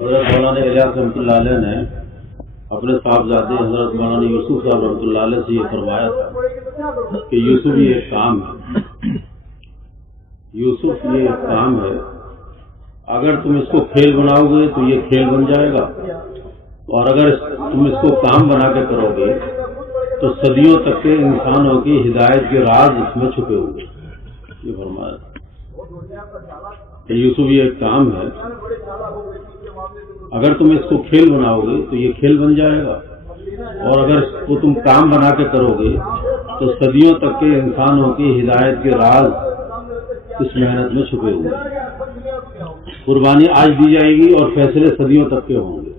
حضرت مولانا الیاس رحمۃ اللہ علیہ نے اپنے صاحبزادے حضرت مولانا یوسف صاحب رحمۃ اللہ علیہ سے یہ فرمایا تھا کہ یوسف یہ ایک کام ہے، یوسف یہ ایک کام ہے، اگر تم اس کو کھیل بناؤ گے تو یہ کھیل بن جائے گا، اور اگر تم اس کو کام بنا کے کرو گے تو صدیوں تک کے انسانوں کی ہدایت کے راز اس میں چھپے ہوئے. یہ فرمایا کہ یوسف یہ ایک کام ہے، اگر تم اس کو کھیل بناؤ گے تو یہ کھیل بن جائے گا، اور اگر اس کو تم کام بنا کے کرو گے تو صدیوں تک کے انسانوں کی ہدایت کے راز اس محنت میں چھپے ہوئے. قربانی آج دی جائے گی اور فیصلے صدیوں تک کے ہوں گے.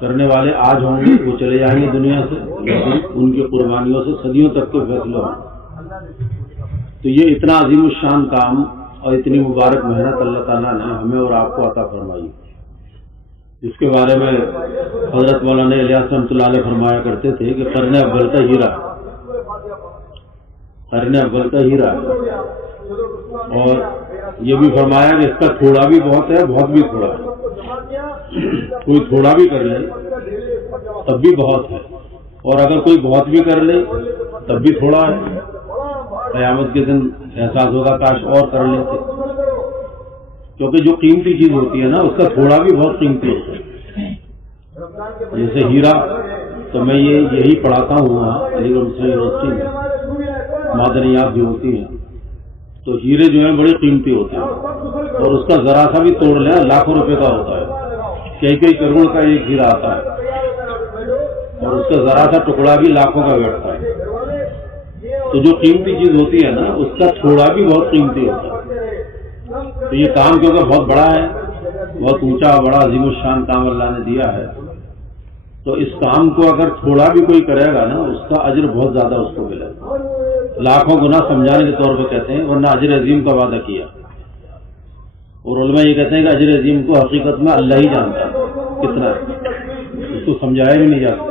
کرنے والے آج ہوں گے، وہ چلے جائیں گے دنیا سے، لیکن ان کی قربانیوں سے صدیوں تک کے فیصلے ہوں گے. تو یہ اتنا عظیم الشان کام اور اتنی مبارک محنت اللہ تعالیٰ نے ہمیں اور آپ کو عطا فرمائی. اس کے بارے میں حضرت مولانا الیاس رحمۃ اللہ علیہ فرمایا کرتے تھے کہ قرن اول کا ہیرا، قرن اول کا ہیرا ہے. اور یہ بھی فرمایا کہ اس کا تھوڑا بھی بہت ہے، بہت بھی تھوڑا ہے. کوئی تھوڑا بھی کر لے تب بھی بہت ہے، اور اگر کوئی بہت بھی کر لے تب بھی تھوڑا ہے. قیامت کے دن احساس ہوگا کاش اور کر لیتے، کیونکہ جو قیمتی چیز ہوتی ہے نا اس کا تھوڑا بھی بہت قیمتی ہوتا ہے. جیسے ہیرا، تو میں یہی پڑھاتا ہوں وہاں علی گڑھ مسلم یونیورسٹی میں، معدنیات بھی ہوتی ہیں، تو ہیرے جو ہیں بڑے قیمتی ہوتے ہیں، اور اس کا ذرا سا بھی توڑ لیں لاکھوں روپے کا ہوتا ہے. کئی کروڑ کا ایک ہیرا آتا ہے، اور اس کا ذرا سا ٹکڑا بھی لاکھوں کا بیٹھتا ہے. تو جو قیمتی چیز ہوتی ہے نا اس کا تھوڑا بھی بہت قیمتی ہوتا ہے. تو یہ کام کیونکہ بہت بڑا ہے، بہت اونچا بڑا عظیم الشان کام اللہ نے دیا ہے، تو اس کام کو اگر تھوڑا بھی کوئی کرے گا نا اس کا اجر بہت زیادہ اس کو ملے گا. لاکھوں گنا سمجھانے کے طور پہ کہتے ہیں، ورنہ اجر عظیم کا وعدہ کیا. اور علماء یہ کہتے ہیں کہ اجر عظیم کو حقیقت میں اللہ ہی جانتا ہے کتنا ہے، اس کو سمجھایا بھی نہیں جاتا.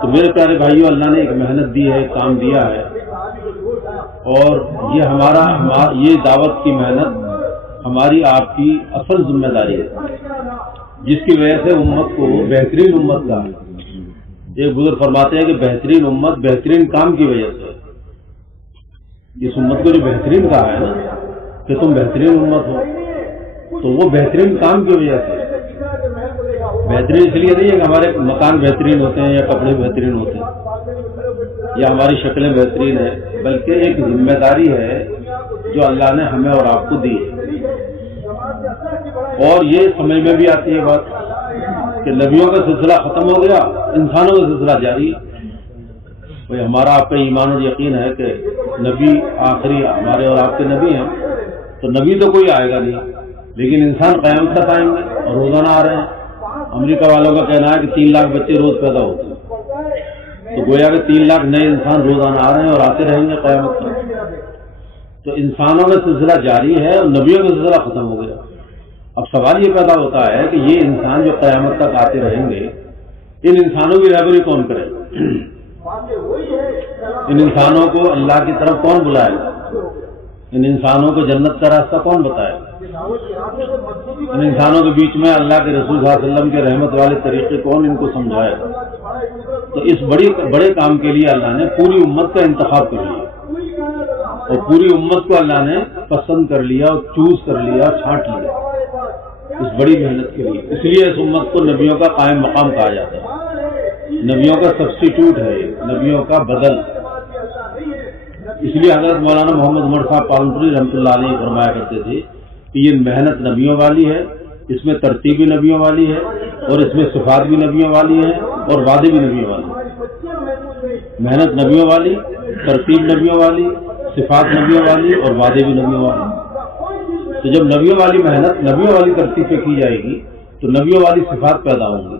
تو میرے پیارے بھائیوں، اللہ نے ایک محنت دی ہے، کام دیا ہے، اور یہ دعوت کی محنت ہماری آپ کی اصل ذمہ داری ہے، جس کی وجہ سے امت کو بہترین امت کا، ایک بزرگ فرماتے ہیں کہ بہترین امت بہترین کام کی وجہ سے. اس امت کو جو بہترین کہا ہے نا کہ تم بہترین امت ہو، تو وہ بہترین کام کی وجہ سے. بہترین اس لیے نہیں ہے کہ ہمارے مکان بہترین ہوتے ہیں یا کپڑے بہترین ہوتے ہیں یا ہماری شکلیں بہترین ہیں، بلکہ ایک ذمہ داری ہے جو اللہ نے ہمیں اور آپ کو دی ہے. اور یہ سمجھ میں بھی آتی ہے بات کہ نبیوں کا سلسلہ ختم ہو گیا، انسانوں کا سلسلہ جاری ہے. بھائی ہمارا آپ کا ایمان اور یقین ہے کہ نبی آخری ہمارے اور آپ کے نبی ہیں، تو نبی تو کوئی آئے گا نہیں، لیکن انسان قیامت تک آئیں گے اور روزانہ آ رہے ہیں. امریکہ والوں کا کہنا ہے کہ 3 لاکھ بچے روز پیدا ہوتے ہیں، تو گویا کہ 3 لاکھ نئے انسان روزانہ آ رہے ہیں اور آتے رہیں گے قیامت تک. تو انسانوں کا سلسلہ جاری ہے اور نبیوں کا سلسلہ ختم ہو گیا. اب سوال یہ پیدا ہوتا ہے کہ یہ انسان جو قیامت تک آتے رہیں گے، ان انسانوں کی رہبری کون کرے گا؟ ان انسانوں کو اللہ کی طرف کون بلائے گا؟ ان انسانوں کو جنت کا راستہ کون بتائے گا؟ ان انسانوں کے بیچ میں اللہ کے رسول صلی اللہ علیہ وسلم کے رحمت والے طریقے کون ان کو سمجھائے گا؟ تو اس بڑے کام کے لیے اللہ نے پوری امت کا انتخاب کر لیا، اور پوری امت کو اللہ نے پسند کر لیا اور چوز کر لیا، چھانٹ لیا اس بڑی محنت کے لیے. اس لیے اس امت کو نبیوں کا قائم مقام کہا جاتا ہے، نبیوں کا سبسٹیٹیوٹ ہے، نبیوں کا بدل. اس لیے حضرت مولانا محمد عمر صاحب پالنپوری رحمۃ اللہ علیہ فرمایا کرتے تھے کہ یہ محنت نبیوں والی ہے، اس میں ترتیب بھی نبیوں والی ہے، اور اس میں صفات بھی نبیوں والی ہے، اور وعدے بھی نبیوں والی ہے. محنت نبیوں والی، ترتیب نبیوں والی، صفات نبیوں والی، اور وعدے بھی نبیوں والی. تو جب نبیوں والی محنت نبیوں والی ترتیب پہ کی جائے گی تو نبیوں والی صفات پیدا ہوں گی،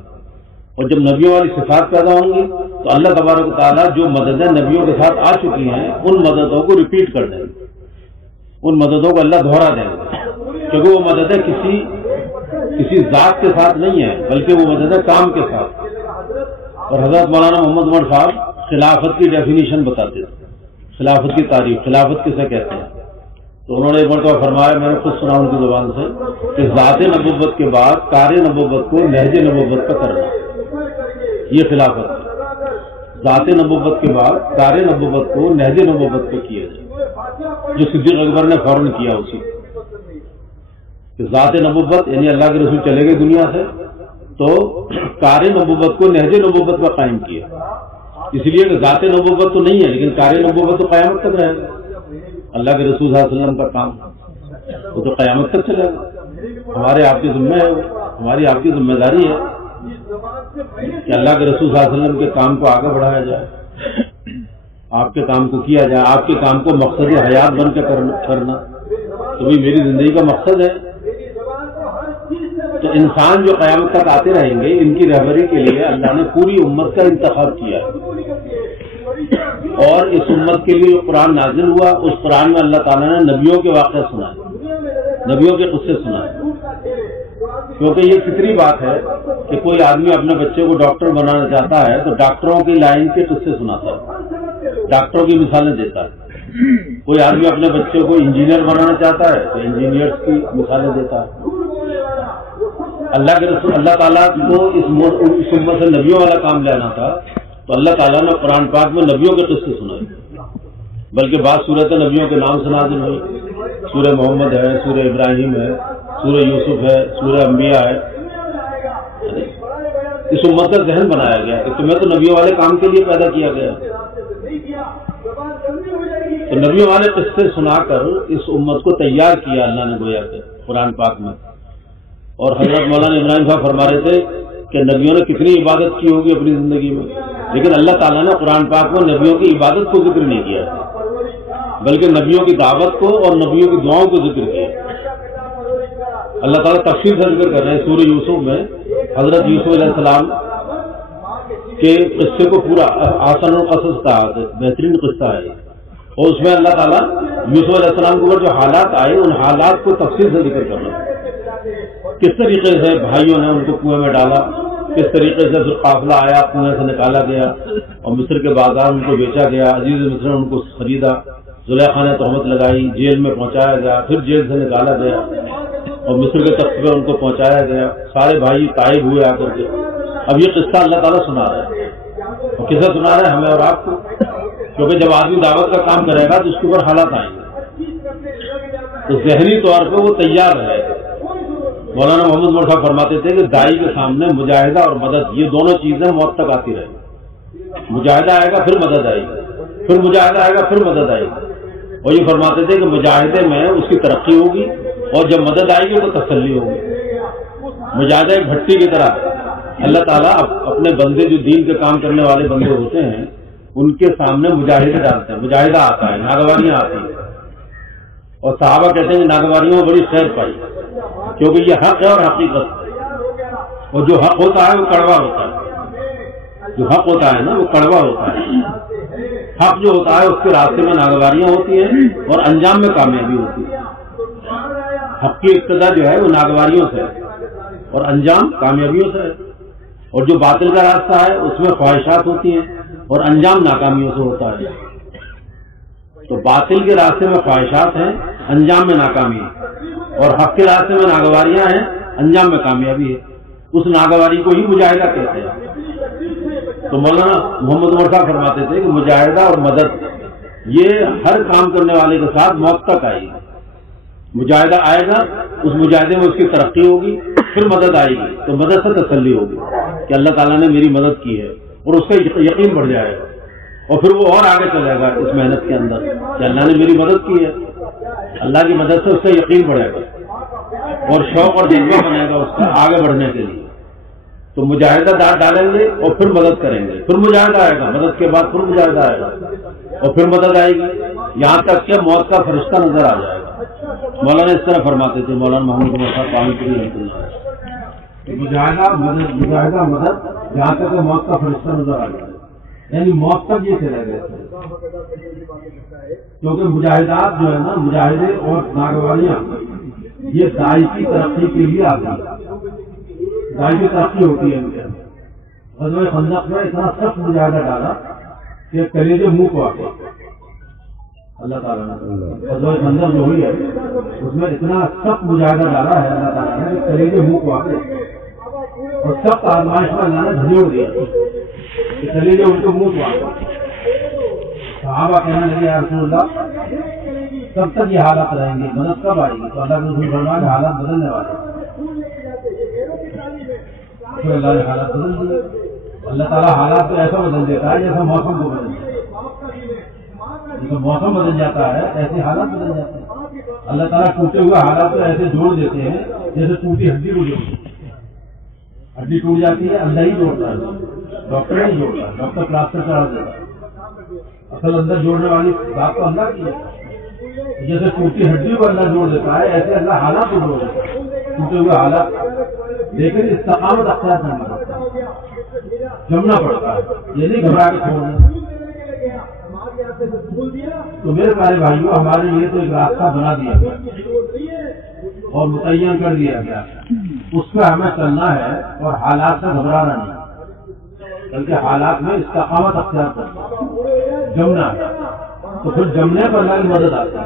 اور جب نبیوں والی صفات پیدا ہوں گی تو اللہ تبارک و تعالیٰ جو مددیں نبیوں کے ساتھ آ چکی ہیں ان مددوں کو ریپیٹ کر دیں گے، ان مددوں کو اللہ دوہرا دیں گے، کیونکہ وہ مددیں کسی ذات کے ساتھ نہیں ہیں بلکہ وہ مددیں کام کے ساتھ. اور حضرت مولانا محمد عمر صاحب خلافت کی ڈیفینیشن بتاتے تھے، خلافت کی تعریف، خلافت کسے کہتے ہیں؟ تو انہوں نے ایک مرتبہ فرمایا، میں نے خود سنا ان کی زبان سے، کہ ذات نبوت کے بعد کار نبوت کو نہج نبوت کا کرنا، یہ خلافت ہے۔ ذات نبوت کے بعد کار نبوت کو نہج نبوت پہ کیا جائے، جو صدیق اکبر نے فوراً کیا اسی کہ ذات نبوت یعنی اللہ کے رسول چلے گئے دنیا سے، تو کار نبوت کو نہج نبوت پر قائم کیا، اس لیے کہ ذات نبوت تو نہیں ہے لیکن کار نبوت تو قیامت تک رہے گا۔ اللہ کے رسول صلی اللہ علیہ وسلم کا کام وہ تو قیامت تک چلے گا، ہمارے آپ کی ذمہ ہے، ہماری آپ کی ذمہ داری ہے کہ اللہ کے رسول صلی اللہ علیہ وسلم کے کام کو آگے بڑھایا جائے، آپ کے کام کو کیا جائے، آپ کے کام کو مقصد حیات بن کے کرنا، تو بھی میری زندگی کا مقصد ہے۔ تو انسان جو قیامت تک آتے رہیں گے، ان کی رہبری کے لیے اللہ نے پوری امت کا انتخاب کیا ہے، اور اس امت کے لیے قرآن نازل ہوا، اس قرآن میں اللہ تعالیٰ نے نبیوں کے واقعے سنائے، نبیوں کے قصے سنائے، کیونکہ یہ فطری بات ہے کہ کوئی آدمی اپنے بچے کو ڈاکٹر بنانا چاہتا ہے تو ڈاکٹروں کی لائن کے قصے سناتا ہے، ڈاکٹروں کی مثالیں دیتا ہے۔ کوئی آدمی اپنے بچے کو انجینئر بنانا چاہتا ہے تو انجینئرس کی مثالیں دیتا ہے۔ اللہ کے رسول اللہ تعالیٰ کو اس امت سے نبیوں والا کام لینا تھا، تو اللہ تعالیٰ نے قرآن پاک میں نبیوں کے قصے سنائے، بلکہ بعض صورت نبیوں کے نام سے نازل ہوئی، سورہ محمد ہے، سورہ ابراہیم ہے، سورہ یوسف ہے، سورہ انبیاء ہے۔ اس امت کا ذہن بنایا گیا کہ تمہیں تو نبیوں والے کام کے لیے پیدا کیا گیا، تو نبیوں والے قصے سنا کر اس امت کو تیار کیا اللہ نے گویا کہ قرآن پاک میں۔ اور حضرت مولانا عمران صاحب فرما رہے تھے کہ نبیوں نے کتنی عبادت کی ہوگی اپنی زندگی میں، لیکن اللہ تعالیٰ نے قرآن پاک میں نبیوں کی عبادت کو ذکر نہیں کیا، بلکہ نبیوں کی دعوت کو اور نبیوں کی دعاؤں کو ذکر کیا۔ اللہ تعالیٰ تفصیل سے ذکر کر رہے ہیں سورہ یوسف میں، حضرت یوسف علیہ السلام کے قصے کو پورا آسان القصص کہا، بہترین قصہ ہے، اور اس میں اللہ تعالیٰ یوسف علیہ السلام کے اوپر جو حالات آئے ان حالات کو تفصیل سے ذکر کر رہے ہیں، کس طریقے سے بھائیوں نے ان کو کنویں میں ڈالا، کس طریقے سے پھر قافلہ آیا، کنویں سے نکالا گیا اور مصر کے بازار ان کو بیچا گیا، عزیز مصر نے ان کو خریدا، زلیخا نے تہمت لگائی، جیل میں پہنچایا گیا، پھر جیل سے نکالا گیا اور مصر کے تخت پہ ان کو پہنچایا گیا، سارے بھائی تائب ہوئے آ کر کے۔ اب یہ قصہ اللہ تعالیٰ سنا رہا ہے، اور کسے سنا رہا ہے؟ ہمیں اور آپ کو، کیونکہ جب آدمی دعوت کا کام کرے گا تو اس کے اوپر حالات آئیں گے، تو ذہنی طور پہ وہ تیار رہے۔ مولانا محمد عمر صاحب فرماتے تھے کہ داعی کے سامنے مجاہدہ اور مدد، یہ دونوں چیزیں موت تک آتی رہیں گی، مجاہدہ آئے گا پھر مدد آئے گی، پھر مجاہدہ آئے گا پھر مدد آئے گی، اور یہ فرماتے تھے کہ مجاہدے میں اس کی ترقی ہوگی اور جب مدد آئے گی تو تسلی ہوگی۔ مجاہدہ ایک بھٹی کی طرح اللہ تعالیٰ اپنے بندے جو دین کے کام کرنے والے بندے ہوتے ہیں ان کے سامنے مجاہدے ڈالتے ہیں، مجاہدہ آتا ہے، ناگواریاں آتی ہیں، اور صحابہ کہتے ہیں کہ ناگواریوں میں بڑی خیر پائی، کیونکہ یہ حق ہے اور حقیقت ہے، اور جو حق ہوتا ہے وہ کڑوا ہوتا ہے، جو حق ہوتا ہے نا وہ کڑوا ہوتا ہے، حق جو ہوتا ہے اس کے راستے میں ناگواریاں ہوتی ہیں اور انجام میں کامیابی ہوتی ہے۔ حق کی ابتدا جو ہے وہ ناگواریوں سے اور انجام کامیابیوں سے ہے، اور جو باطل کا راستہ ہے اس میں خواہشات ہوتی ہیں اور انجام ناکامیوں سے ہوتا ہے۔ تو باطل کے راستے میں خواہشات ہیں، انجام میں ناکامی ہے، اور حق کے راستے میں ناگواریاں ہیں، انجام میں کامیابی ہے۔ اس ناگواری کو ہی مجاہدہ کہتے ہیں۔ تو مولانا محمد عمر صاحب فرماتے تھے کہ مجاہدہ اور مدد یہ ہر کام کرنے والے کے ساتھ موت تک آئے گی۔ مجاہدہ آئے گا، اس مجاہدے میں اس کی ترقی ہوگی، پھر مدد آئے گی تو مدد سے تسلی ہوگی کہ اللہ تعالیٰ نے میری مدد کی ہے، اور اس کا یقین بڑھ جائے گا، اور پھر وہ اور آگے چلے گا اس محنت کے اندر کہ اللہ نے میری مدد کی ہے۔ اللہ کی مدد سے اس کا یقین بڑھے گا اور شوق اور جذبہ بنے گا اس کا آگے بڑھنے کے لیے۔ تو مجاہدہ ڈالیں گے اور پھر مدد کریں گے، پھر مجاہدہ آئے گا، مدد کے بعد پھر مجاہدہ آئے گا اور پھر مدد آئے گی، یہاں تک کہ موت کا فرشتہ نظر آ جائے گا۔ مولانا اس طرح فرماتے تھے، مولانا محمد عمر صاحب پانی مجاہدہ مدد جہاں تک کہ موت کا فرشتہ نظر آ جائے، یعنی موت تک یہ چلے گئے تھے، کیونکہ مجاہدات جو ہے نا، مجاہدے اور ناگواریاں یہ داعی کی ترقی کے لیے آتی ہے، داعی کی ترقی ہوتی ہے۔ غزوہ خندق میں اتنا سخت مجاہدہ ڈالا کہ کلیجے منہ کو آ گئے، اللہ تعالیٰ نے غزوہ خندق جو ہوئی ہے اس میں اتنا سخت مجاہدہ ڈالا ہے اللہ تعالیٰ نے کہ کلیجے منہ کو آتے اور سخت آزمائش میں اللہ نے جھنجھوڑ دیا کہ کلیجے ان کو منہ کو آتے. صحابہ کہنے لگے یا رسول اللہ کب تک یہ حالات رہیں گے, مدد کب آئے گی؟ تو اللہ کے رسول فرمایا کہ حالات بدلنے والے ہیں. تو اللہ نے حالات بدل دیے. اللہ تعالیٰ حالات کو ایسا بدل دیتا ہے جیسا موسم کو بدل دیتا ہے. جیسے موسم بدل جاتا ہے ایسے حالات بدل جاتے ہیں. اللہ تعالیٰ ٹوٹے ہوئے حالات کو ایسے جوڑ دیتے ہیں جیسے ٹوٹی ہڈی کو جوڑتی ہے. ہڈی ٹوٹ جاتی ہے اللہ ہی جوڑتا ہے, ڈاکٹر نہیں جوڑتا. ڈاکٹر پلاسٹر کرا دیتا ہے, اصل اندر جوڑنے والی بات تو اللہ کی ہے. جیسے ٹوٹی ہڈی کو اللہ جوڑ دیتا ہے ایسے اللہ حالات کو جوڑ دیتا ہے, ٹوٹے ہوئے حالات. لیکن استقامت اختیار کرنا پڑتا ہے, جمنا پڑتا ہے, یہ نہیں گھبرا کے چھوڑنا. تو میرے پیارے بھائیوں ہمارے لیے تو ایک راستہ بنا دیا گیا اور متعین کر دیا گیا, اس پہ ہمیں چلنا ہے اور حالات سے گھبرانا نہیں بلکہ حالات میں استقامت اختیار کرنا, جمنا ہے. تو پھر جمنے پر اللہ کی مدد آتی ہے.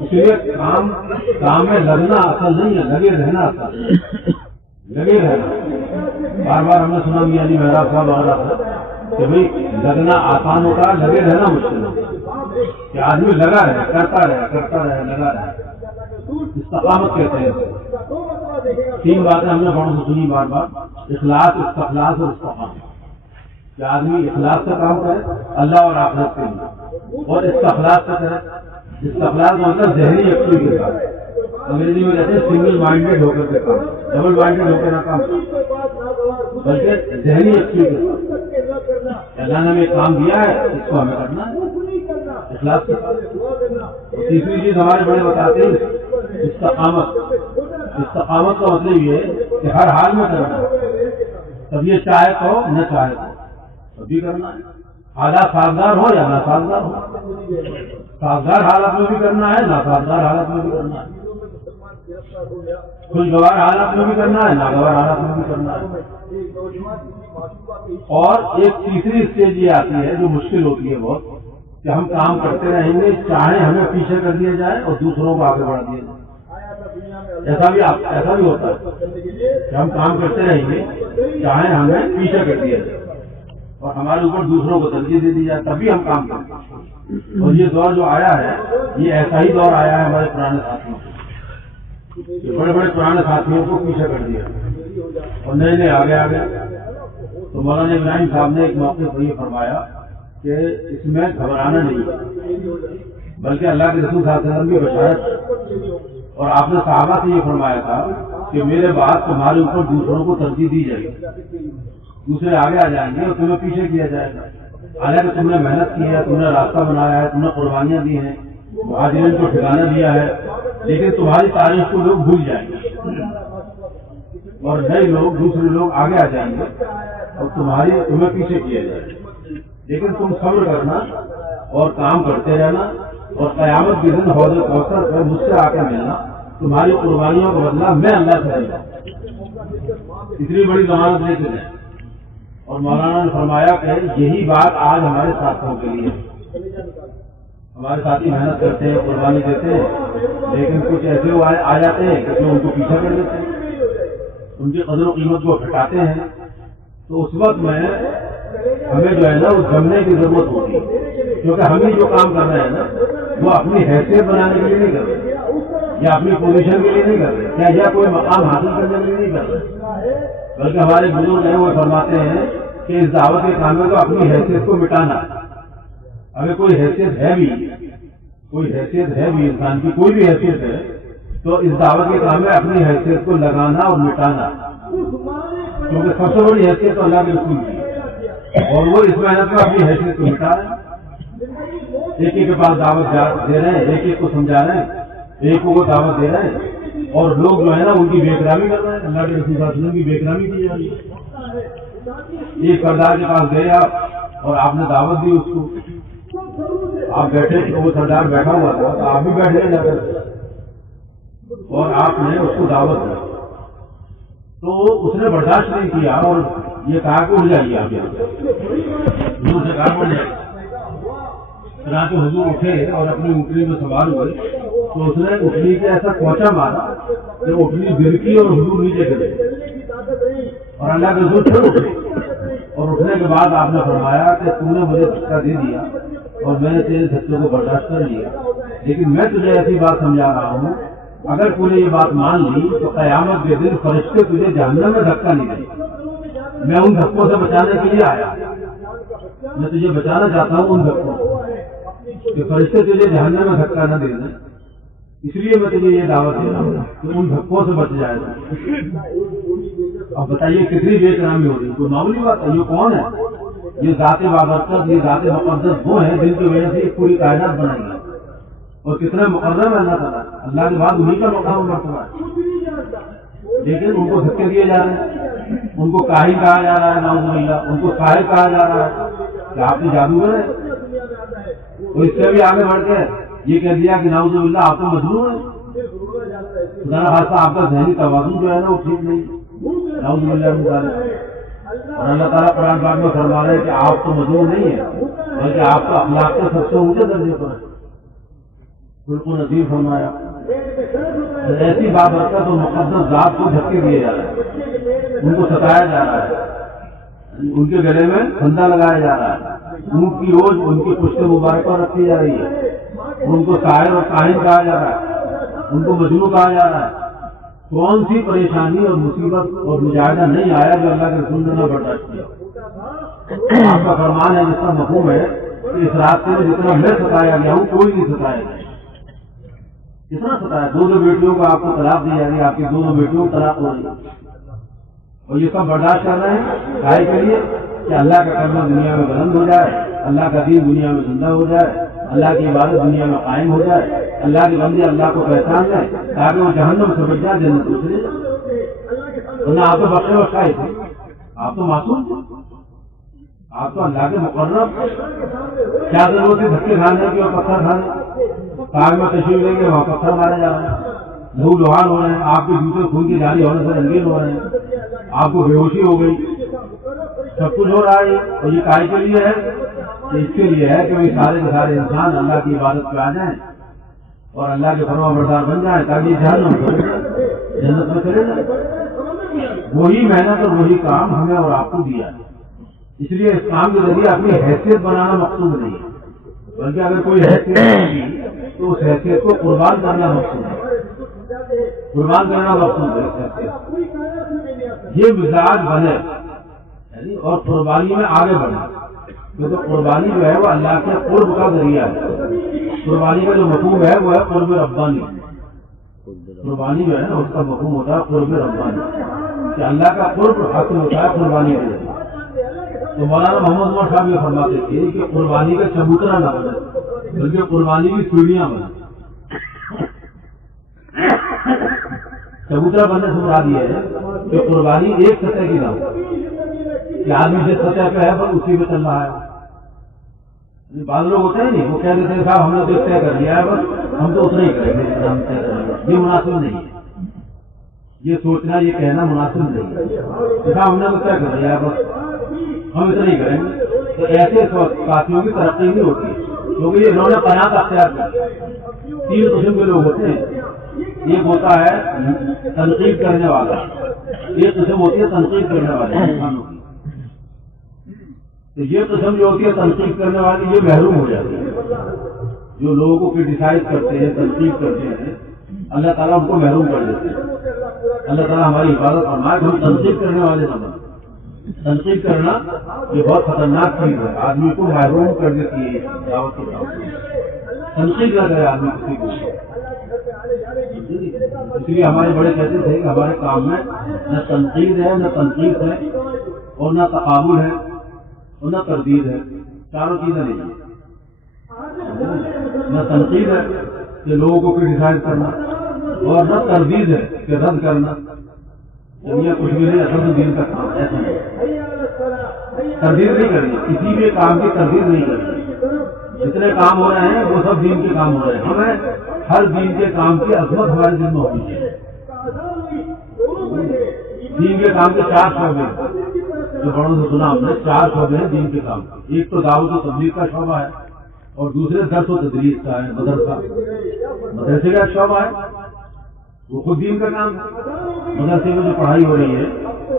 اس لیے کام میں لگنا اصل نہیں ہے, لگے رہنا اصل ہے. لگے رہنا بار بار ہم نے سنا میاں جی محراب صاحب وغیرہ تھا کہ بھائی لگنا آسان ہوتا ہے, لگے رہنا مشکل ہوتا ہے. کہ آدمی لگا رہے, کرتا رہے, لگا رہے. استقامت کہتے ہیں. 3 باتیں ہم نے بڑوں سے سنی بار بار, اخلاص, استخلاص اور استقامت. کہ آدمی اخلاص سے کام کرے اللہ اور آخرت کے لیے, اور استخلاص سے کرے. استخلاص مطلب ذہنی یکسوئی کے ساتھ. انگریزی میں کہتے ہیں سنگل مائنڈیڈ ہو کر کے کام, ڈبل مائنڈیڈ ہو کے نہ کام, بلکہ ذہنی یکسوئی کے ساتھ. اللہ نے ہمیں کام دیا ہے, اس کو ہمیں کرنا ہے اخلاص کے ساتھ. تیسری چیز ہمارے بڑے بتاتے ہیں استقامت. استقامت کا مطلب یہ ہے کہ ہر حال میں کرنا ہے, تب یہ چاہے تو نہ چاہے تو تب بھی کرنا ہے. حالات سازگار ہو یا ناسازگار ہو, سازگار حالات میں بھی کرنا ہے, ناسازگار حالات میں بھی کرنا ہے. خوشگوار حالات میں بھی کرنا ہے, ناگوار حالات میں بھی کرنا ہے. اور ایک تیسری اسٹیج یہ آتی ہے جو مشکل ہوتی ہے بہت, کہ ہم کام کرتے رہیں گے چاہے ہمیں پیچھے کر دیا جائے اور دوسروں کو آگے بڑھا دیا جائے. ایسا بھی ہوتا ہے کہ ہم کام کرتے رہیں گے چاہے ہمیں پیچھے کر دیا جائے اور ہمارے اوپر دوسروں کو ترجیح دے دی جائے, تبھی ہم کام کرتے ہیں. اور یہ دور جو آیا ہے یہ ایسا ہی دور آیا ہے ہمارے پرانے ساتھیوں کو. بڑے بڑے پرانے ساتھیوں کو پیچھے کر دیا اور نئے آگے. تو مولانا ابراہیم صاحب نے ایک موقع پر یہ فرمایا کہ اس میں گھبرانا نہیں, بلکہ اللہ کے رسول صلی اللہ علیہ وسلم کی بشارت, اور آپ نے صحابہ سے یہ فرمایا تھا کہ میرے بعد تمہارے اوپر دوسروں کو ترجیح دی جائے گی, دوسرے آگے آ جائیں گے اور تمہیں پیچھے کیا جائے گا. حالانکہ تم نے محنت کی ہے, تم نے راستہ بنایا ہے, تم نے قربانیاں دی ہیں, مہاجرین کو ٹھکانہ دیا ہے, لیکن تمہاری تاریخ کو لوگ بھول جائیں گے اور نئے لوگ, دوسرے لوگ آگے آ جائیں گے اور تمہیں پیچھے کیا جائے گا. لیکن تم صبر کرنا اور کام کرتے رہنا, اور قیامت کے دن حوض کوثر پر مجھ سے آ کے ملنا, تمہاری قربانیوں کا بدلہ میں اللہ سے دوں. اتنی بڑی ضمانت لے کے دیں. اور مولانا نے فرمایا کہ یہی بات آج ہمارے ساتھیوں کے لیے. ہمارے ساتھی محنت کرتے ہیں, قربانی دیتے ہیں, لیکن کچھ ایسے آ جاتے ہیں کہ جو ان کو پیچھے کر دیتے ہیں, ان کی قدر و قیمت کو گھٹاتے ہیں. تو اس وقت میں ہمیں جو ہے نا وہ جمنے کی ضرورت ہوتی ہے, کیونکہ ہم ہی جو کام کر رہے ہیں نا وہ اپنی حیثیت بنانے کے لیے نہیں کر رہے, یا اپنی پوزیشن کے لیے نہیں کر رہے, یا کوئی مقام حاصل کرنے کے لیے نہیں کر رہے, بلکہ ہمارے بزرگ ہیں وہ فرماتے ہیں کہ اس دعوت کے کام میں تو اپنی حیثیت کو مٹانا. اگر کوئی حیثیت ہے بھی انسان کی, کوئی بھی حیثیت ہے, تو اس دعوت کے کام میں اپنی حیثیت کو لگانا اور مٹانا, کیونکہ سب سے بڑی حیثیت تو اللہ کے رسول کی ہے, اور وہ اس محنت میں اپنی حیثیت کو مٹا رہے ہیں. ایک کے پاس دعوت دے رہے ہیں, ایک کو سمجھا رہے ہیں, ایک کو دعوت دے رہے ہیں, اور لوگ جو ہے نا ان کی بےکرامی کر رہے ہیں. اللہ کے رسول صلی اللہ علیہ وسلم کی بےکرامی کی جا رہی ہے. ایک سردار کے پاس گئے آپ اور آپ نے دعوت دی اس کو, آپ بیٹھے, وہ سردار بیٹھا ہوا تھا تو آپ بھی بیٹھ گئے جا کر, اور آپ نے اس کو دعوت دی. تو اس نے برداشت نہیں کیا اور یہ کہا کہ اٹھ جائیے آپ یہاں سے, چنانچہ حضور اٹھے اور اپنی اونٹنی میں سوار ہوئے تو اس نے اونٹنی کے ایسا پہنچا مارا کہ اونٹنی گرکی اور حضور نیچے گرے اور اللہ کے حضور پھر اٹھے اور اٹھنے کے بعد آپ نے فرمایا کہ تم نے مجھے دھکا دے دیا اور میں نے تیرے دھکے کو برداشت کر لیا، لیکن میں تجھے ایسی بات سمجھا رہا ہوں اگر تو نے یہ بات مان لی تو قیامت کے دن فرشتے تجھے جہنم میں دھکا نہیں دیں گے۔ میں ان دھکوں سے بچانے کے لیے آیا، میں تجھے بچانا چاہتا ہوں ان دھکوں سے کہ فرشتے تجھے جہنم میں دھکا نہ دے دیں، اس لیے میں تجھے یہ دعوت دے رہا ہوں کہ ان دھکوں سے بچ جائے گا۔ اب بتائیے کتنی بے کرامی ہو رہی ہے، کوئی معمولی بات ہے؟ یہ کون ہے؟ یہ ذات بابرکت، یہ ذات مقدس وہ ہیں جن کی وجہ سے یہ پوری کائنات بنائی ہے، اور کتنے مقرر ہے اللہ تعالیٰ، اللہ کے بعد انہیں کا مقام مرتبہ ہے، لیکن ان کو دھکے دیے جا رہے ہیں، ان کو کاہن کہا جا رہا ہے، نعوذ باللہ، ان کو ساحر کہا جا رہا ہے کہ آپ نے جادوگر ہے، اور اس سے بھی آگے بڑھ کے یہ کہہ دیا کہ نعوذ باللہ آپ تو مجنون ہے، خدا نخواستہ آپ کا ذہنی توازن جو ہے نا وہ ٹھیک نہیں، نعوذ باللہ من ذالک۔ اور اللہ تعالیٰ قرآن پاک میں فرما رہے ہیں کہ آپ تو مجنون نہیں ہے بلکہ آپ تو اخلاق کے سب سے اونچے درجے پر ہیں، بالکل نصیب فرمایا۔ ایسی بابرکت اور مقدس ذات کو دھکے دیے جا رہے ہیں، ان کو ستایا جا رہا ہے، ان کے گلے میں پھندا لگایا جا رہا ہے، اونٹ کی روز ان کی پشت مبارکہ رکھی جا رہی ہے، ان کو ساحر اور کاہن کہا جا رہا ہے، ان کو مجنون کہا جا رہا ہے۔ کون سی پریشانی اور مصیبت اور مجاہدہ نہیں آیا جو اللہ کے رسول نے نہ برداشت کیا؟ آپ کا فرمان ہے جس کا مفہوم ہے کہ اس راستے میں جتنا میں ستایا گیا ہوں کوئی نہیں ستایا گیا، کتنا ستایا، دو بیٹیوں کو آپ کو طلاق دی جا رہی ہے، آپ کی دونوں بیٹیوں کو طلاق ہو رہی ہے، اور یہ سب برداشت کر رہے ہیں کائے کے لیے کہ اللہ کا کلمہ دنیا میں بلند ہو جائے، اللہ کا دین دنیا میں زندہ ہو جائے، اللہ کی عبادت دنیا میں قائم ہو جائے، اللہ کے بندے اللہ کو پہچان لیں تاکہ وہ جہنم سے بچ جائے، جنت میں چلے جائے۔ ورنہ آپ تو بخشے بخشائے تھے، آپ تو معصوم تھے، آپ تو اللہ کے مقرب، کیا ضرورت ہے دھکے کھانے کی اور پتھر کھانے؟ کار میں تشریف لیں گے وہاں پتھر مارے جا رہے ہیں، لہو لہان ہو رہے ہیں، آپ کے جوتے خون کی جاری ہونے سے رنگین ہو رہے ہیں، آپ کو بے ہوشی ہو گئی، سب کچھ ہو رہا ہے، اور یہ کائے کے لیے ہے؟ اس کے لیے ہے کہ وہ سارے کے سارے انسان اللہ کی عبادت پہ آ جائیں اور اللہ کے فرما بردار بن جائیں تاکہ جہنم جنت میں چلے جائیں۔ وہی محنت اور وہی کام ہمیں اور آپ کو دیا ہے، اس لیے اس کام کے ذریعے اپنی حیثیت بنانا مقصود نہیں ہے، بلکہ اگر کوئی حیثیت ہوگی تو اس حیثیت کو قربان کرنا مقصود ہے، قربان کرنا مقصود ہے اس حیثیت، یہ مزاج بنے اور قربانی میں آگے بڑھے، کیونکہ قربانی جو ہے وہ اللہ کے قرب کا ذریعہ ہے، قربانی کا جو مفہوم ہے وہ ہے قرب ربانی، قربانی جو ہے نا اس کا مفہوم ہوتا ہے قرب ربانی، کہ اللہ کا قرب حاصل ہوتا ہے قربانی کے ذریعے۔ تو مولانا محمد عمر صاحب یہ فرماتے تھے کہ قربانی کا چبوترا نہ بنے بلکہ قربانی کی سیڑھیاں بنے، چبوترا بننے سے مراد یہ ہے کہ قربانی ایک سطح کی نہ ہو کہ آدمی جس سطح پہ ہے بس اسی میں چل رہا ہے، بعض لوگ ہوتے ہیں نہیں، وہ کہہ دیتے ہیں صاحب ہم نے تو طے کر لیا ہے بس ہم تو اتنا ہی کریں گے جتنا ہم طے کریں گے، یہ مناسب نہیں ہے، یہ سوچنا یہ کہنا مناسب نہیں ہے، صاحب ہم نے تو طے کر لیا ہے بس ہم اتنا ہی کریں گے، تو ایسے ساتھیوں کی ترقی نہیں ہوتی، کیونکہ یہ انہوں نے قناعت اختیار کی۔ تین قسم کے لوگ ہوتے ہیں، ایک ہوتا ہے تنقید کرنے والا، ایک قسم ہوتی ہے تنقید کرنے والے انسانوں کی، تو یہ قسم جو ہوتی ہے تنقید کرنے والی یہ محروم ہو جاتی ہے، جو لوگوں کو کرٹیسائز کرتے ہیں تنقید کرتے ہیں اللہ تعالیٰ ان کو محروم کر دیتے ہیں۔ اللہ تعالیٰ ہماری حفاظت فرمائے کہ ہم تنقید کرنے والے نہ بنیں۔ تنقید کرنا یہ بہت خطرناک چیز ہے، آدمی کو محروم کر دیتی ہے دعوت کی دعوت، تنقید نہ کرے آدمی کسی کو۔ اس لیے ہمارے بڑے کہتے تھے کہ ہمارے کام میں نہ تنقید ہے نہ تنقید ہے اور نہ تقابل ہے اور نہ تردید ہے، چاروں چیزیں نہیں ہیں، نہ تنقید ہے کہ لوگوں کو کرٹیسائز کرنا اور نہ تردید ہے کہ رد کرنا، دنیا کچھ بھی نہیں، اصل دین کا کام ایسا نہیں، تردید نہیں کرنی، کسی بھی کام کی تردید نہیں کرنی، جتنے کام ہو رہے ہیں وہ سب دین کے کام ہو رہے ہیں، ہمیں ہر دین کے کام کی عظمت ہمارے دل میں ہونی چاہیے۔ دین کے کام کے 4 شعبے جو بڑوں سے سنا ہم نے، 4 شعبے ہیں دین کے کام، ایک تو دعوت و تبلیغ کا شعبہ ہے، اور دوسرے درس و تدریس کا ہے، مدرسہ، مدرسے کا شعبہ ہے، وہ خود دین کا کام ہے۔ مدرسے میں جو پڑھائی ہو رہی ہے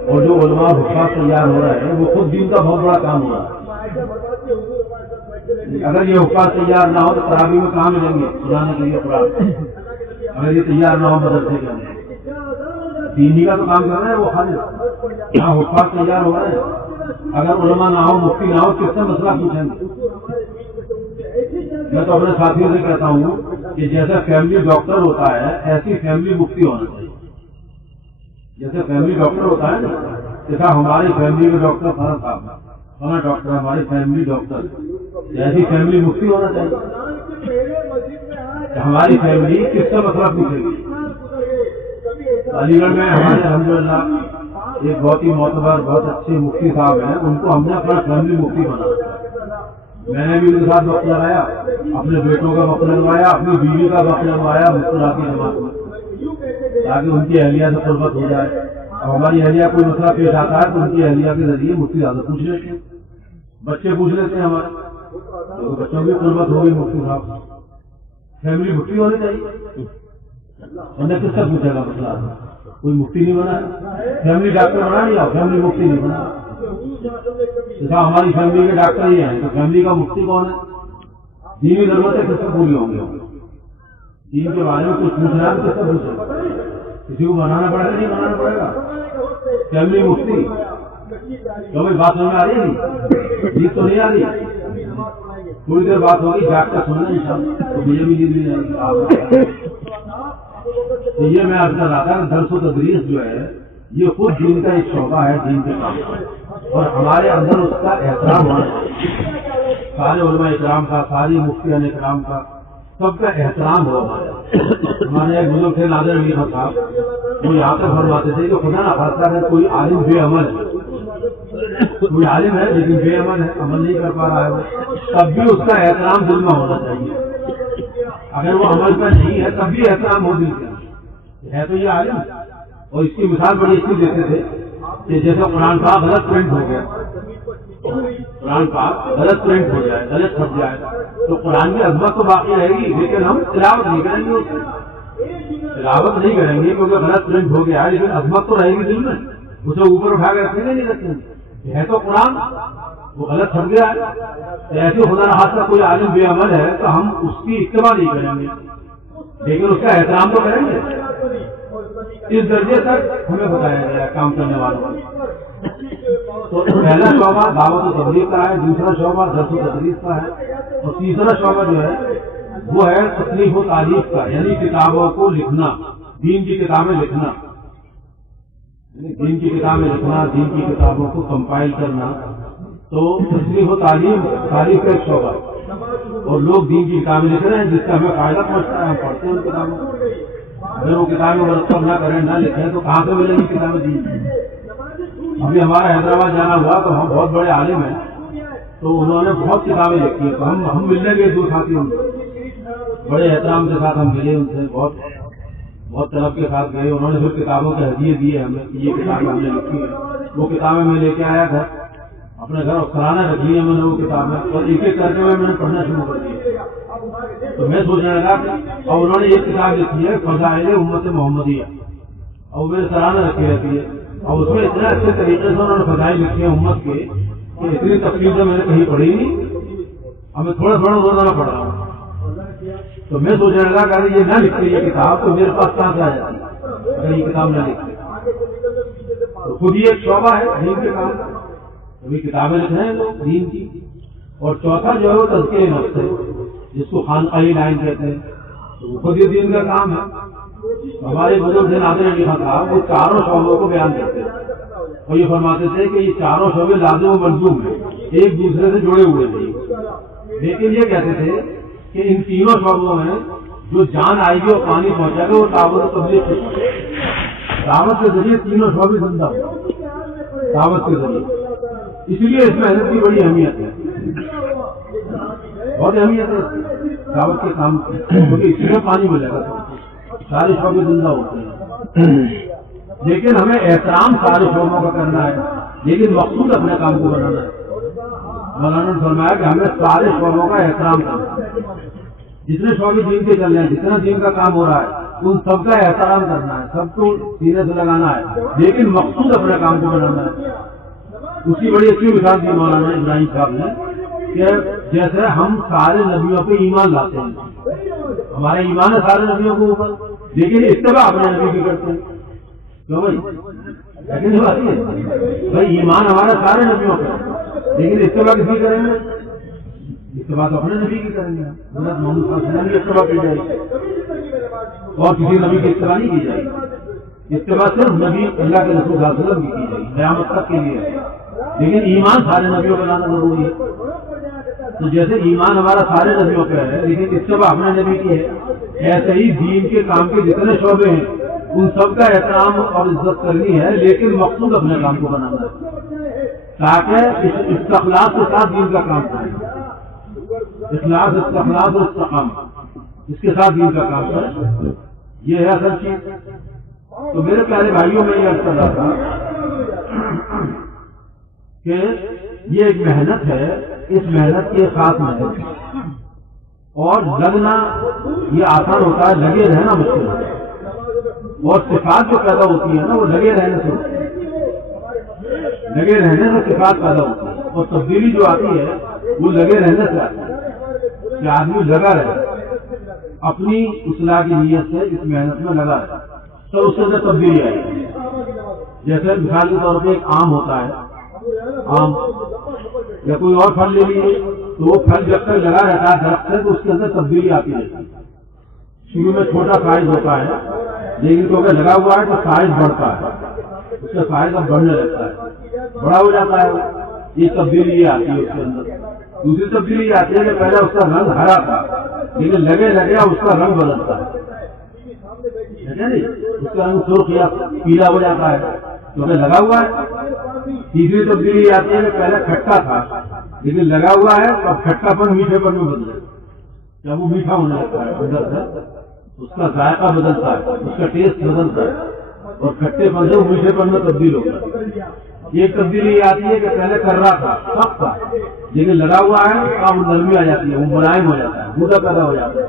اور جو علماء حفاظ تیار ہو رہے ہیں وہ خود دین کا بہت بڑا کام ہو رہا ہے۔ اگر یہ حفاظ تیار نہ ہو تو تراویح میں کہاں ملیں گے سنانے کے لیے قرآن؟ اگر یہ تیار نہ ہو مدرسے کے اندر، دینی کا تو کام کر رہے ہیں وہ خالص، یہاں حفاظ تیار ہو رہے ہیں، اگر علماء نہ ہو، مفتی نہ ہو، کس سے مسئلہ پوچھیں گے؟ میں تو اپنے ساتھیوں سے کہتا ہوں کہ جیسا فیملی ڈاکٹر ہوتا ہے ایسی فیملی مفتی ہونا چاہیے۔ جیسے فیملی ڈاکٹر ہوتا ہے نا، جیسا ہماری فیملی کے ڈاکٹر خان صاحب، ہمارا ڈاکٹر ہماری فیملی ڈاکٹر، ایسی فیملی مفتی ہونا چاہیے۔ ہماری فیملی کس سے مسئلہ پوچھے گی؟ علی گڑھ میں ہمارے الحمدللہ ایک بہت ہی معتبر بہت اچھے مفتی صاحب ہیں، ان کو ہم نے اپنا فیملی مفتی بنا۔ میں نے بھی ان کے ساتھ وقت لگایا، اپنے بیٹوں کا وقت لگوایا، اپنی بیوی کا وقت لگوایا مسکراتی جماعت میں، تاکہ ان کی اہلیہ سے قربت ہو جائے۔ اب ہماری اہلیہ کوئی مسئلہ پیش آتا ہے تو ان کی اہلیہ کے ذریعے مفتی زیادہ پوچھ لیتے ہیں، بچے پوچھ لیتے ہیں ہمارے، تو بچوں کی قربت ہوگی مفتی صاحب۔ فیملی مفتی ہونی چاہیے، انہیں کس سے پوچھے گا مسئلہ؟ کوئی مفتی نہیں بنا، فیملی ڈاکٹر بنا نہیں، اور فیملی مفتی نہیں بنا۔ جیسا ہماری فیملی کے ڈاکٹر ہی ہیں تو فیملی کا مفتی کون ہے؟ دینی ضرورتیں کس سے پوری ہوں گی؟ دین کے بارے میں کچھ پوچھنا ہے کس سے پوچھے؟ کسی کو بنانا پڑے گا؟ نہیں بنانا پڑے گا، فیملی مفتی۔ کیوں بھائی بات سمجھ آ رہی ہے؟ نیند تو نہیں آ رہی؟ تھوڑی دیر بات ہوگی، جاگ کر سننا انشاءاللہ، تو مجھے بھی نیند نہیں آئے گی۔ تو یہ میں آپ کا رہا تھا کہ درس و تدریس جو ہے یہ خود دین کا ایک شعبہ ہے، دین کے کام کا، اور ہمارے اندر اس کا احترام ہونا چاہیے۔ سارے علماء اکرام کا، ساری مفتیان اکرام کا، سب کا احترام ہو۔ ہمارے ایک بزرگ تھے نادر علی خان صاحب، وہ یہاں تک فرماتے تھے کہ خدا نہ خاصا ہے کوئی عالم بے عمل ہے، کوئی عالم ہے لیکن بے عمل ہے، عمل نہیں کر پا رہا ہے وہ، تب بھی اس کا احترام دل میں ہونا چاہیے۔ اگر وہ عمل پر نہیں ہے تب بھی احترام ہو دل کے ہے تو یہ عالم۔ اور اس کی مثال بڑی اچھی دیتے تھے کہ جیسے قرآن پاک غلط پرنٹ ہو گیا، قرآن پاک غلط پرنٹ ہو جائے، غلط چھپ جائے تو قرآن کی عظمت تو باقی رہے گی، لیکن ہم تلاوت نہیں کریں گے، اس کی تلاوت نہیں کریں گے کیونکہ غلط پرنٹ ہو گیا ہے، لیکن عظمت تو رہے گی دل میں، اسے اوپر اٹھا کے رکھیں گے نہیں رکھیں گے، ہے تو قرآن، وہ غلط چھپ گیا ہے۔ ایسے خدا نہ خاصا کوئی عالم بے عمل ہے تو ہم اس کی اتباع نہیں کریں گے، لیکن اس کا احترام تو کریں گے۔ اس درجے تک ہمیں بتایا گیا کام کرنے والوں کو۔ تو پہلا شعبہ دعوت و تبلیغ کا ہے، دوسرا شعبہ درس و تدریس کا ہے، اور تیسرا شعبہ جو ہے وہ ہے تصنیف و تالیف کا، یعنی کتابوں کو لکھنا، دین کی کتابیں لکھنا، دین کی کتابیں لکھنا، دین کی کتابوں کو کمپائل کرنا۔ تو تصنیف و تالیف کا ایک شعبہ، اور لوگ دین کی کتابیں لکھ رہے ہیں جس کا ہمیں فائدہ پہنچتا ہے، ہم پڑھتے ہیں ان کتابوں کو۔ اگر وہ کتابیں مرتب نہ کریں نہ لکھیں تو کہاں سے ملیں گی کتابیں دین؟ ابھی ہمارا حیدرآباد جانا ہوا تو ہم بہت بڑے عالم ہیں، تو انہوں نے بہت کتابیں لکھی ہیں، تو ہم ملنے گئے دو ساتھی ان سے، بڑے احترام کے ساتھ ہم ملے ان سے، بہت طلب کے ساتھ گئے، انہوں نے پھر کتابوں کے ہدیے دیے ہمیں کہ یہ کتابیں ہم نے لکھی ہیں۔ وہ کتابیں میں لے کے آیا تھا اپنے گھر، اور سراہنا رکھ لی ہے میں نے وہ کتابیں، اور ایک ایک کر کے میں نے پڑھنا شروع کر دیا۔ تو میں سوچنے لگا کہ اور انہوں نے ایک کتاب لکھی ہے فضائل امت محمدیہ، اور میرے سراہنا رکھی رہتی ہے، اور اس میں اتنے اچھے طریقے سے انہوں نے فضائل لکھے ہیں امت کے کہ اتنی تفصیل سے میں نے کہیں پڑھی نہیں، ہمیں تھوڑا تھوڑا روزانہ پڑھ رہا ہوں۔ تو میں سوچنے لگا کہ اگر یہ نہ لکھتے یہ کتاب تو میرے پاس کہاں سے آ جاتی اگر یہ کتاب نہ لکھتے؟ تو خود ہی ایک شعبہ ہے دین کے کام کا، ابھی کتابیں لکھ رہے ہیں لوگ دین کی۔ اور چوتھا جو ہے وہ تزکیہ نفس ہے، جس کو خانقاہی لائن کہتے ہیں، تو وہ خود یہ دین کا کام ہے۔ ہمارے بزرگ سے نادر علی خان صاحب وہ چاروں شعبوں کو بیان کرتے ہیں، اور یہ فرماتے تھے کہ یہ چاروں شعبے لازم و ملزوم ہیں، ایک دوسرے سے جڑے ہوئے تھے، لیکن یہ کہتے تھے کہ ان تینوں شعبوں میں جو جان آئے گی اور پانی پہنچائے گا وہ دعوت و تبلیغ سے، دعوت کے ذریعے تینوں شعبے زندہ ہو، دعوت کے ذریعے۔ اس لیے اس محنت کی بڑی اہمیت ہے، بہت اہمیت ہے دعوت کے کام کی، کیونکہ اس میں پانی ملے گا، سارے شعبے زندہ ہوتے ہیں۔ لیکن ہمیں احترام سارے شعبوں کا کرنا ہے، لیکن مقصود اپنے کام کو بنانا ہے۔ مولانا نے فرمایا کہ ہمیں سارے شعبوں کا احترام کرنا ہے، جتنے شعبے دین کے چل رہے ہیں، جتنا دین کا کام ہو رہا ہے، ان سب کا احترام کرنا ہے، سب کو سینے سے لگانا ہے، لیکن مقصود اپنے کام کو بنانا ہے۔ اس کی بڑی اچھی مثال دی مولانا ابراہیم صاحب نے کہ جیسے ہم سارے نبیوں پہ ایمان لاتے ہیں، ہمارا ایمان ہے سارے نبیوں کے اوپر، لیکن اتباع اپنے نبی کی کرتے ہیں، کیوں بھائی؟ لیکن بات ہے بھائی ایمان ہمارا سارے نبیوں پہ، لیکن اتباع کسی کریں گے؟ اتباع تو اپنے نبی کی کریں گے، حضرت محمد صلی اللہ علیہ وسلم کی اتباع کی جائے گی اور کسی نبی کی اتباع نہیں کی جائے گی۔ اتباع صرف نبی اللہ کے رسول صلی اللہ علیہ وسلم کی جائے گی، قیامت تک کے لیے، لیکن ایمان سارے نبیوں پہ لانا ضروری ہے۔ تو جیسے ایمان ہمارا سارے نبیوں پہ ہے لیکن اتباع اپنے نبی کی ہے، ایسے ہی دین کے کام کے جتنے شعبے ہیں ان سب کا احترام اور عزت کرنی ہے، لیکن مقصود اپنے کام کو بنانا ہے تاکہ استخلاص کے ساتھ دین کا کام کریں، اخلاص استخلاص اور استقامت اس کے ساتھ دین کا کام کریں، یہ ہے اصل چیز۔ تو میرے پیارے بھائیوں میں یہ عرض کر رہا تھا کہ یہ ایک محنت ہے، اس محنت کی ایک خاص محنت ہے، اور لگنا یہ آسان ہوتا ہے، لگے رہنا مشکل ہوتا ہے، اور صفات جو پیدا ہوتی ہے نا وہ لگے رہنے سے ہوتی ہے، لگے رہنے سے صفات پیدا ہوتی ہے، اور تبدیلی جو آتی ہے وہ لگے رہنے سے آتی ہے کہ آدمی لگا رہے اپنی اصلاح کی نیت سے اس محنت میں لگا رہے تو اس سے تبدیلی آئے گی۔ جیسے مثال کے طور پہ ایک آم ہوتا ہے، آم یا کوئی اور پھل لے لیجیے تو وہ پھل جب تک لگا رہتا ہے درخت سے تو اس کے اندر تبدیلی آتی رہتی ہے، شروع میں چھوٹا سائز ہوتا ہے لیکن کیونکہ لگا ہوا ہے تو سائز بڑھتا ہے، اس کا سائز اب بڑھنے لگتا ہے، بڑا ہو جاتا ہے، یہ تبدیلی یہ آتی ہے اس کے اندر۔ دوسری تبدیلی یہ آتی ہے کہ پہلے اس کا رنگ ہرا تھا لیکن لگے لگے اس کا رنگ بدلتا ہے، اس کا رنگ سرخ یا پیلا ہو جاتا ہے کیونکہ لگا ہوا ہے۔ تیسری تبدیلی یہ آتی ہے کہ پہلے کھٹا تھا لیکن لگا ہوا ہے تو اب کھٹا پن میٹھے پن میں بدلے، جب وہ میٹھا ہونے لگتا ہے اندر سے اس کا ذائقہ بدلتا ہے، اس کا ٹیسٹ بدلتا ہے، اور کھٹے پن سے وہ میٹھے پن میں تبدیل ہوتا ہے۔ ایک تبدیلی یہ آتی ہے کہ پہلے کرا تھا سخت تھا لیکن لگا ہوا ہے تو اب نرمی آ جاتی ہے، وہ ملائم ہو جاتا ہے، گودا پیدا ہو جاتا ہے،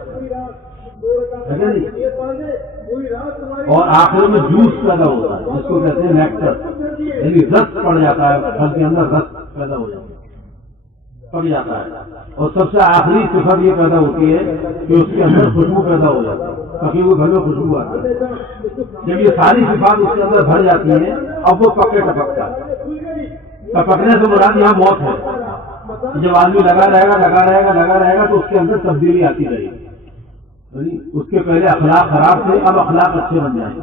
اور آخر میں جوس پیدا ہوتا ہے جس کو کہتے ہیں نیکٹر، یعنی رس پڑ جاتا ہے، پھل کے اندر رس پیدا ہو جاتا ہے، پڑ جاتا ہے، اور سب سے آخری صفت یہ پیدا ہوتی ہے کہ اس کے اندر خوشبو پیدا ہو جاتی ہے، پکی ہوئے گھر میں خوشبو آتی ہے۔ جب یہ ساری صفات اس کے اندر بھر جاتی ہیں اب وہ پکے ٹپکتا ہے، ٹپکنے سے مراد یہاں موت ہے۔ جب آدمی لگا رہے گا لگا رہے گا لگا رہے گا تو اس کے اندر تبدیلی آتی رہے گی، اس کے پہلے اخلاق خراب تھے اب اخلاق اچھے بن جائیں گے،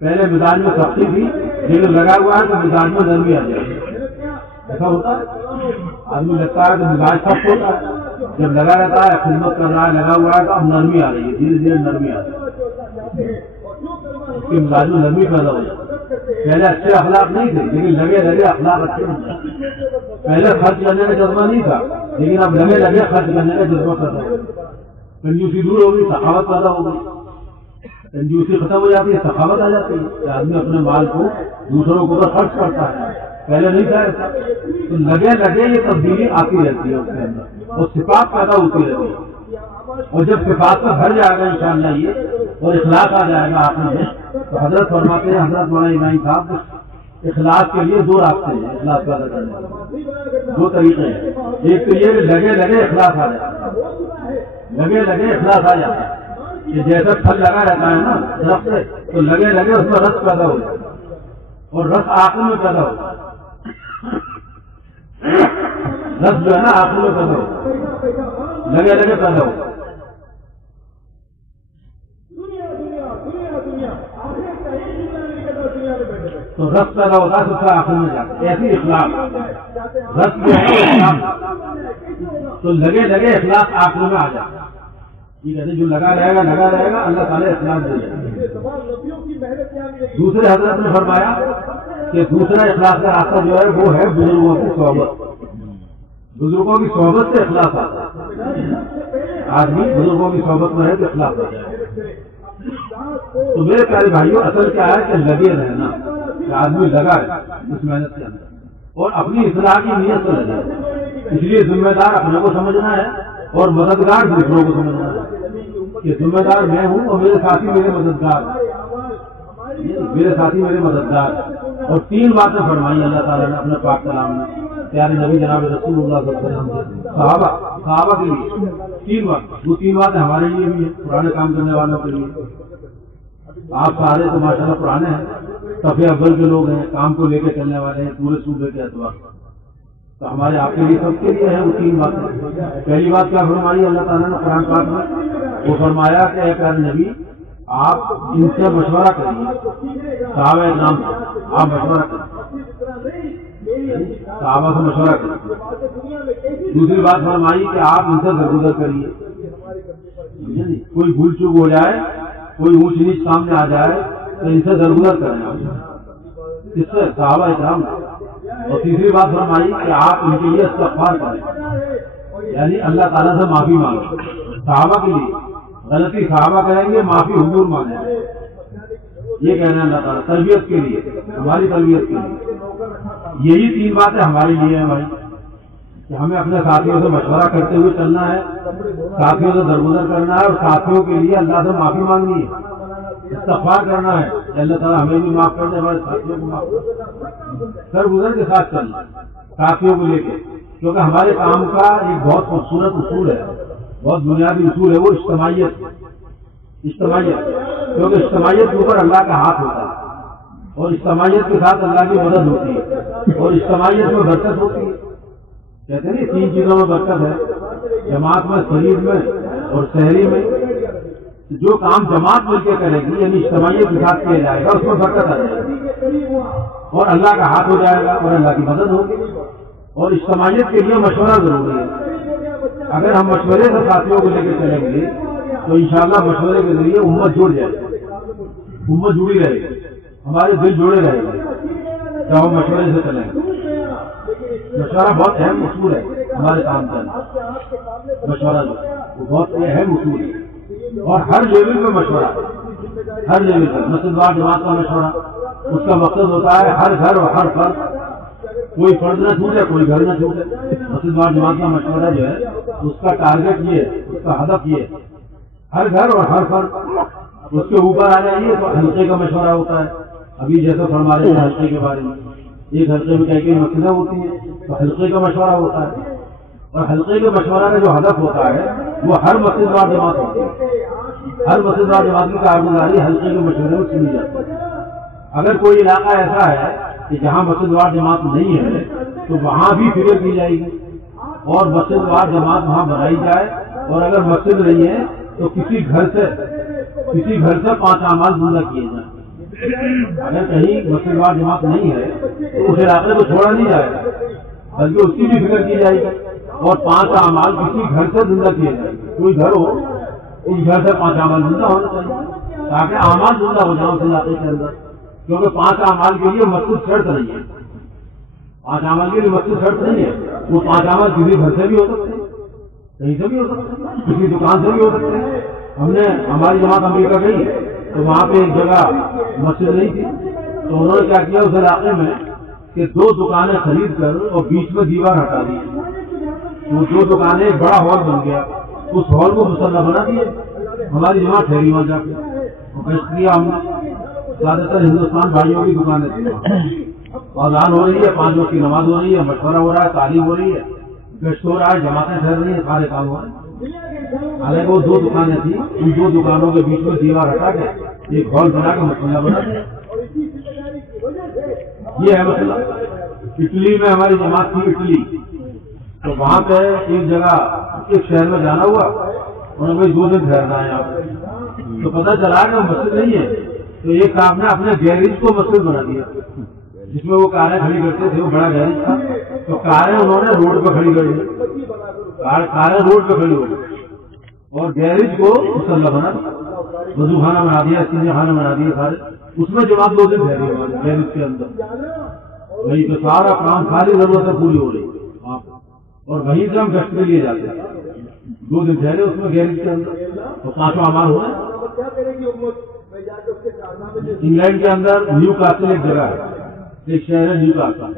پہلے مزاج میں سختی تھی لیکن لگا ہوا ہے تو مزاج میں نرمی آ جائے گی۔ ایسا ہوتا ہے، آدمی لگتا ہے تو مزاج سخت ہوتا ہے، جب لگا رہتا ہے خدمت کر رہا ہے لگا ہوا ہے تو اب نرمی آ رہی ہے، دھیرے دھیرے نرمی آ رہی ہے، اس کے مزاج میں نرمی پیدا ہو جاتی ہے۔ پہلے اچھے اخلاق نہیں تھے لیکن لگے لگے اخلاق اچھے بن جاتے، پہلے خرچ کرنے کا جذبہ نہیں تھا لیکن اب لگے لگے خرچ کرنے کا جذبہ پیدا ہو گیا، کنجوسی دور ہوگی، سخاوت پیدا ہو گئی، کنجوسی ختم ہو جاتی ہے، سخاوت آ جاتی ہے کہ آدمی اپنے مال کو دوسروں کے اوپر خرچ کرتا ہے، پہلے نہیں تھا ایسا۔ تو لگے لگے یہ تبدیلی آتی رہتی ہے اس کے اندر اور صفات پیدا ہوتی رہتی ہے، اور جب صفات میں بھر جائے گا انشاءاللہ یہ اور اخلاص آ جائے گا آپ میں، تو حضرت فرماتے ہیں حضرت مولانا ابراہیم صاحب اخلاص کے لیے دو راستے ہیں، اخلاص پیدا کرنے کے دو طریقے ہیں، ایک تو یہ کہ لگے لگے اخلاص آ جائے، لگے لگے اخلاص آ جاتا ہے کہ جیسا پھل لگا رہتا ہے نا درخت سے تو لگے لگے اس میں رس پیدا ہو جاتا ہے اور رس آخر میں پیدا ہو، رس جو ہے نا آخر میں پیدا ہو، لگے لگے پیدا ہو، تو رس پیدا ہوتا ہے سب سے آخر میں جاتا ہے۔ ایسی اخلاق رس جو ہے اخلاق، تو لگے لگے اخلاق آخر میں آ جاتا ہے، ٹھیک ہے، جو لگا رہے گا اللہ تعالیٰ اخلاق دے دے گا۔ دوسرے حضرت نے فرمایا کہ دوسرا اخلاق کا راستہ جو ہے وہ ہے بزرگوں کی صحبت، بزرگوں کی صحبت سے اخلاق آتا ہے، آدمی بزرگوں کی صحبت میں ہے تو اخلاق آ جائے۔ تو میرے پیارے بھائیوں اصل کیا ہے کہ لگے رہنا، کہ آدمی لگا ہے اس محنت کے اندر اور اپنی اصلاح کی نیت سے لگے، اس لیے ذمہ دار اپنے کو سمجھنا ہے اور مددگار دوسروں کو سمجھنا ہے کہ ذمہ دار میں ہوں اور میرے ساتھی میرے مددگار، میرے ساتھی میرے مددگار۔ اور 3 باتیں فرمائی اللہ تعالیٰ نے اپنے پاک کلام میں پیارے نبی جناب رسول اللہ صلی اللہ علیہ وسلم سے صحابہ کے لیے 3 بات، وہ 3 باتیں ہمارے لیے بھی ہیں، پرانے کام کرنے والوں کے لیے۔ آپ سارے تو ماشاء اللہ پرانے ہیں، صفحے اول کے لوگ ہیں، کام کو لے کے چلنے والے ہیں پورے صوبے کے اعتبار، تو ہمارے آپ کے لیے سب کے لیے ہے وہ 3 باتیں۔ پہلی بات کیا فرمائی اللہ تعالیٰ نے قرآن پاک میں؟ وہ فرمایا کہ اے پیارے نبی آپ ان سے مشورہ کریے، صحابہ اکرام سے آپ مشورہ کریے، صحابہ سے مشورہ کریے۔ دوسری بات فرمائی کہ آپ ان سے درگزر کریے، کوئی بھول چوک ہو جائے، کوئی اونچ نیچ سامنے آ جائے تو ان سے درگزر کریں آپ، اس سے صحابہ اکرام۔ اور تیسری بات فرمائی کہ آپ ان کے لیے استغفار کریں، یعنی اللہ تعالیٰ سے معافی مانگیں۔ صحابہ کے لیے غلطی صحابہ کریں گے، معافی حضور مانگیں گے، یہ کہنا ہے اللہ تعالیٰ تربیت کے لیے، ہماری تربیت کے لیے۔ یہی 3 باتیں ہمارے لیے ہیں بھائی، کہ ہمیں اپنے ساتھیوں سے مشورہ کرتے ہوئے چلنا ہے، ساتھیوں سے درگزر کرنا ہے، اور ساتھیوں کے لیے اللہ سے معافی مانگنی ہے، استغفار کرنا ہے کہ اللہ تعالیٰ ہمیں بھی معاف کر دے، ہمارے ساتھیوں کو معاف کر دے، درگزر کے ساتھ چلنا ساتھیوں کو لے کے، کیونکہ ہمارے کام کا ایک بہت خوبصورت اصول ہے، بہت بنیادی اصول ہے، وہ اجتماعیت، کیونکہ اجتماعیت کے اوپر اللہ کا ہاتھ ہوتا ہے، اور اجتماعیت کے ساتھ اللہ کی مدد ہوتی ہے، اور اجتماعیت میں برکت ہوتی ہے۔ کہتے ہیں 3 چیزوں میں برکت ہے، جماعت میں، شریر میں اور شہری میں۔ جو کام جماعت مل کے کرے گی یعنی اجتماعیت کے ساتھ کیا جائے گا اس میں برکت آ جائے گی، اور اللہ کا ہاتھ ہو جائے گا اور اللہ کی مدد ہوگی۔ اور اجتماعیت کے لیے مشورہ ضروری ہے، اگر ہم مشورے سے ساتھیوں کو لے کے چلیں گے تو انشاءاللہ مشورے کے ذریعے امت جڑ جائے گی، امت جڑی رہے گی، ہمارے دل جڑے رہے گا جب ہم مشورے سے چلیں گے۔ مشورہ بہت اہم اصول ہے ہمارے کام کا، مشورہ وہ بہت اہم اصول ہے، اور ہر لیول پہ مشورہ، ہر لیول پہ مسجد وار جماعت کا مشورہ، اس کا مقصد ہوتا ہے ہر گھر اور ہر فرد، کوئی فرد نہ چھوٹے کوئی گھر نہ چھوٹے۔ مسجد وار جماعت کا مشورہ جو ہے اس کا ٹارگیٹ یہ ہے، اس کا ہدف یہ ہے ہر گھر اور ہر فرد اس کے اوپر آ جائیے۔ تو حلقے کا مشورہ ہوتا ہے، ابھی جیسے فرما رہے ہیں حلقے کے بارے میں، ایک حلقے میں کئی مسئلیں ہوتی ہیں تو حلقے کا مشورہ ہوتا ہے، اور حلقے کے مشورہ کا جو ہدف ہوتا ہے وہ ہر مسجد وار جماعت ہوتی ہے، ہر مسجد وار جماعت کی کارگزاری حلقے کے مشورے میں سنی جاتی ہے۔ اگر کوئی علاقہ ایسا ہے کہ جہاں مسجد وار جماعت نہیں ہے تو وہاں بھی فکر کی جائے گی اور مسجد وار جماعت وہاں بنائی جائے، اور اگر مسجد نہیں ہے تو کسی گھر سے 5 اعمال زندہ کیے جائیں۔ اگر کہیں مسجد وار جماعت نہیں ہے تو اس علاقے کو چھوڑا نہیں جائے گا، بلکہ اس کی بھی فکر کی جائے گی، اور 5 اعمال کسی گھر سے زندہ کیے جائیں گے۔ کوئی گھر ہو اس گھر سے 5 اعمال زندہ ہونا چاہیے تاکہ اعمال زندہ ہو جائیں اس علاقے کے اندر، کیونکہ 5 اعمال کے لیے مسجد شرط نہیں ہے، 5 اعمال کے لیے مسجد شرط نہیں ہے، وہ 5 اعمال کسی گھر سے بھی ہو سکتے ہیں، کہیں سے بھی ہو سکتے ہیں، کسی دکان سے بھی ہو سکتے ہیں۔ ہماری جماعت امریکہ گئی تو وہاں پہ ایک جگہ مسجد نہیں تھی، تو انہوں نے کیا کیا اس علاقے میں کہ 2 دکانیں خرید کر اور بیچ میں دیوار ہٹا دی، وہ 2 دکانیں ایک بڑا ہال بن گیا، اس ہال کو مسلح بنا دیے۔ ہماری جماعت ٹھہری وہاں جا کے گشت کیا ہم نے، زیادہ تر ہندوستان بھائیوں کی دکانیں تھیں، اذان ہو رہی ہے، 5 وقت کی نماز ہو رہی ہے، مشورہ ہو رہا ہے، تعلیم ہو رہی ہے، گشت ہو رہا ہے، جماعتیں ٹھہر رہی ہیں، سارے کام ہو رہے ہیں۔ حالانکہ وہ 2 دکانیں تھیں، ان 2 دکانوں کے بیچ میں دیوار ہٹا کے ایک ہال بنا کے مسلح بنا دیا۔ یہ ہے مسئلہ۔ اٹلی میں ہماری جماعت تھی، اٹلی، تو وہاں پہ ایک جگہ ایک شہر میں جانا ہوا، انہوں نے 2 دن ٹھہرنا ہے آپ، تو پتہ چلا کہ وہ مسجد نہیں ہے، تو ایک صاحب نے اپنے گیریج کو مسجد بنا دیا، جس میں وہ کاریں کھڑی کرتے تھے، وہ بڑا گیریج تھا، تو کاریں انہوں نے روڈ پہ کھڑی کر دی، کاریں روڈ پہ کھڑی ہو گئی، اور گیریج کو مسلح بنا دیا، وضو خانہ بنا دیا، سینے خانہ بنا دیا سارے، اس میں جماعت 2 دن ٹھہری ہمارے گیریج کے اندر، وہی تو سارا کام، ساری ضرورتیں پوری ہو رہی وہاں پہ، اور وہیں سے ہم گشت کے لیے جاتے ہیں۔ 2 دن ٹھہرے اس میں گیریج کے اندر، تو 5 اعمال ہو رہے۔ انگلینڈ کے اندر نیو کاسل ایک جگہ ہے، ایک شہر ہے نیو کاسل،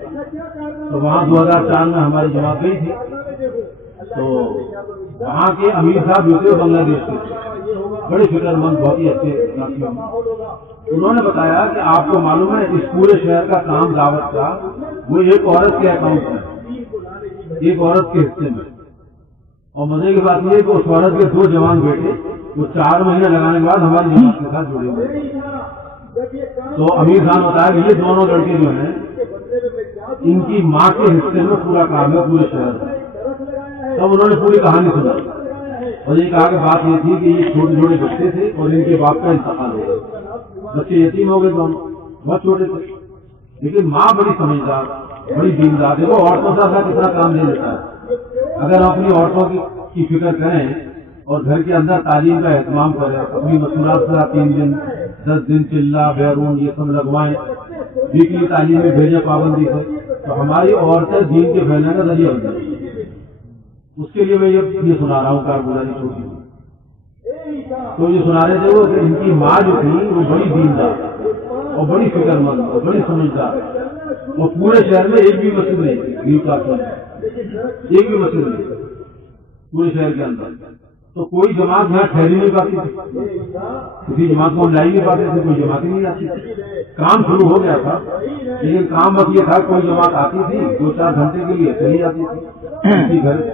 تو وہاں 2004 میں ہماری جماعت گئی تھی، تو وہاں کے امیر صاحب جو تھے بنگلہ دیش کے بڑے فکر مند، بہت ہی اچھے ساتھیوں، انہوں نے بتایا کہ آپ کو معلوم ہے اس پورے شہر کا کام دعوت کا وہ ایک عورت کے اکاؤنٹ میں، ایک عورت کے حصے میں، اور مزے کی بات یہ ہے کہ اس عورت کے 2 جوان بیٹے وہ 4 مہینے لگانے کے بعد ہماری جماعت کے ساتھ جڑے ہوئے۔ تو امیر خان بتایا کہ یہ دونوں لڑکے جو ہیں ان کی ماں کے حصے میں پورا کام ہے پورے شہر میں۔ تب انہوں نے پوری کہانی سنا اور یہ کہا کہ بات یہ تھی کہ یہ چھوٹے چھوٹے بچے تھے اور ان کے باپ کا انتقال ہو گیا، بچے یتیم ہو گئے دونوں، بہت چھوٹے تھے، لیکن ماں بڑی سمجھدار، بڑی دیندار ہے، وہ عورتوں سے ایسا کتنا کام لے لیتا ہے۔ اگر ہم اپنی عورتوں کی فکر کریں اور گھر کے اندر تعلیم کا اہتمام کریں، اپنی مصروفات سے 3 دن 10 دن چلہ بیرون یہ سب لگوائیں، ویکلی تعلیم میں بھیجیں پابندی سے، تو ہماری عورتیں دین کے پھیلنے کا ذریعہ بن جائیں۔ اس کے لیے میں یہ سنا رہا ہوں کارگزاری چھوٹی، تو یہ سنا رہے تھے وہ کہ ان کی ماں جو تھی وہ بڑی دیندار اور بڑی فکر مند اور بڑی سمجھدار، اور پورے شہر میں ایک بھی مسجد نہیں تھی، ایک بھی مسجد نہیں تھی پورے شہر کے اندر، تو کوئی جماعت یہاں ٹھہری نہیں پاتی تھی، کسی جماعت کو ہم لائی نہیں پاتے تھے، کوئی جماعت ہی نہیں آتی تھی۔ کام شروع ہو گیا تھا لیکن کام بس یہ تھا کوئی جماعت آتی تھی 2-4 گھنٹے کے لیے چلی جاتی تھی،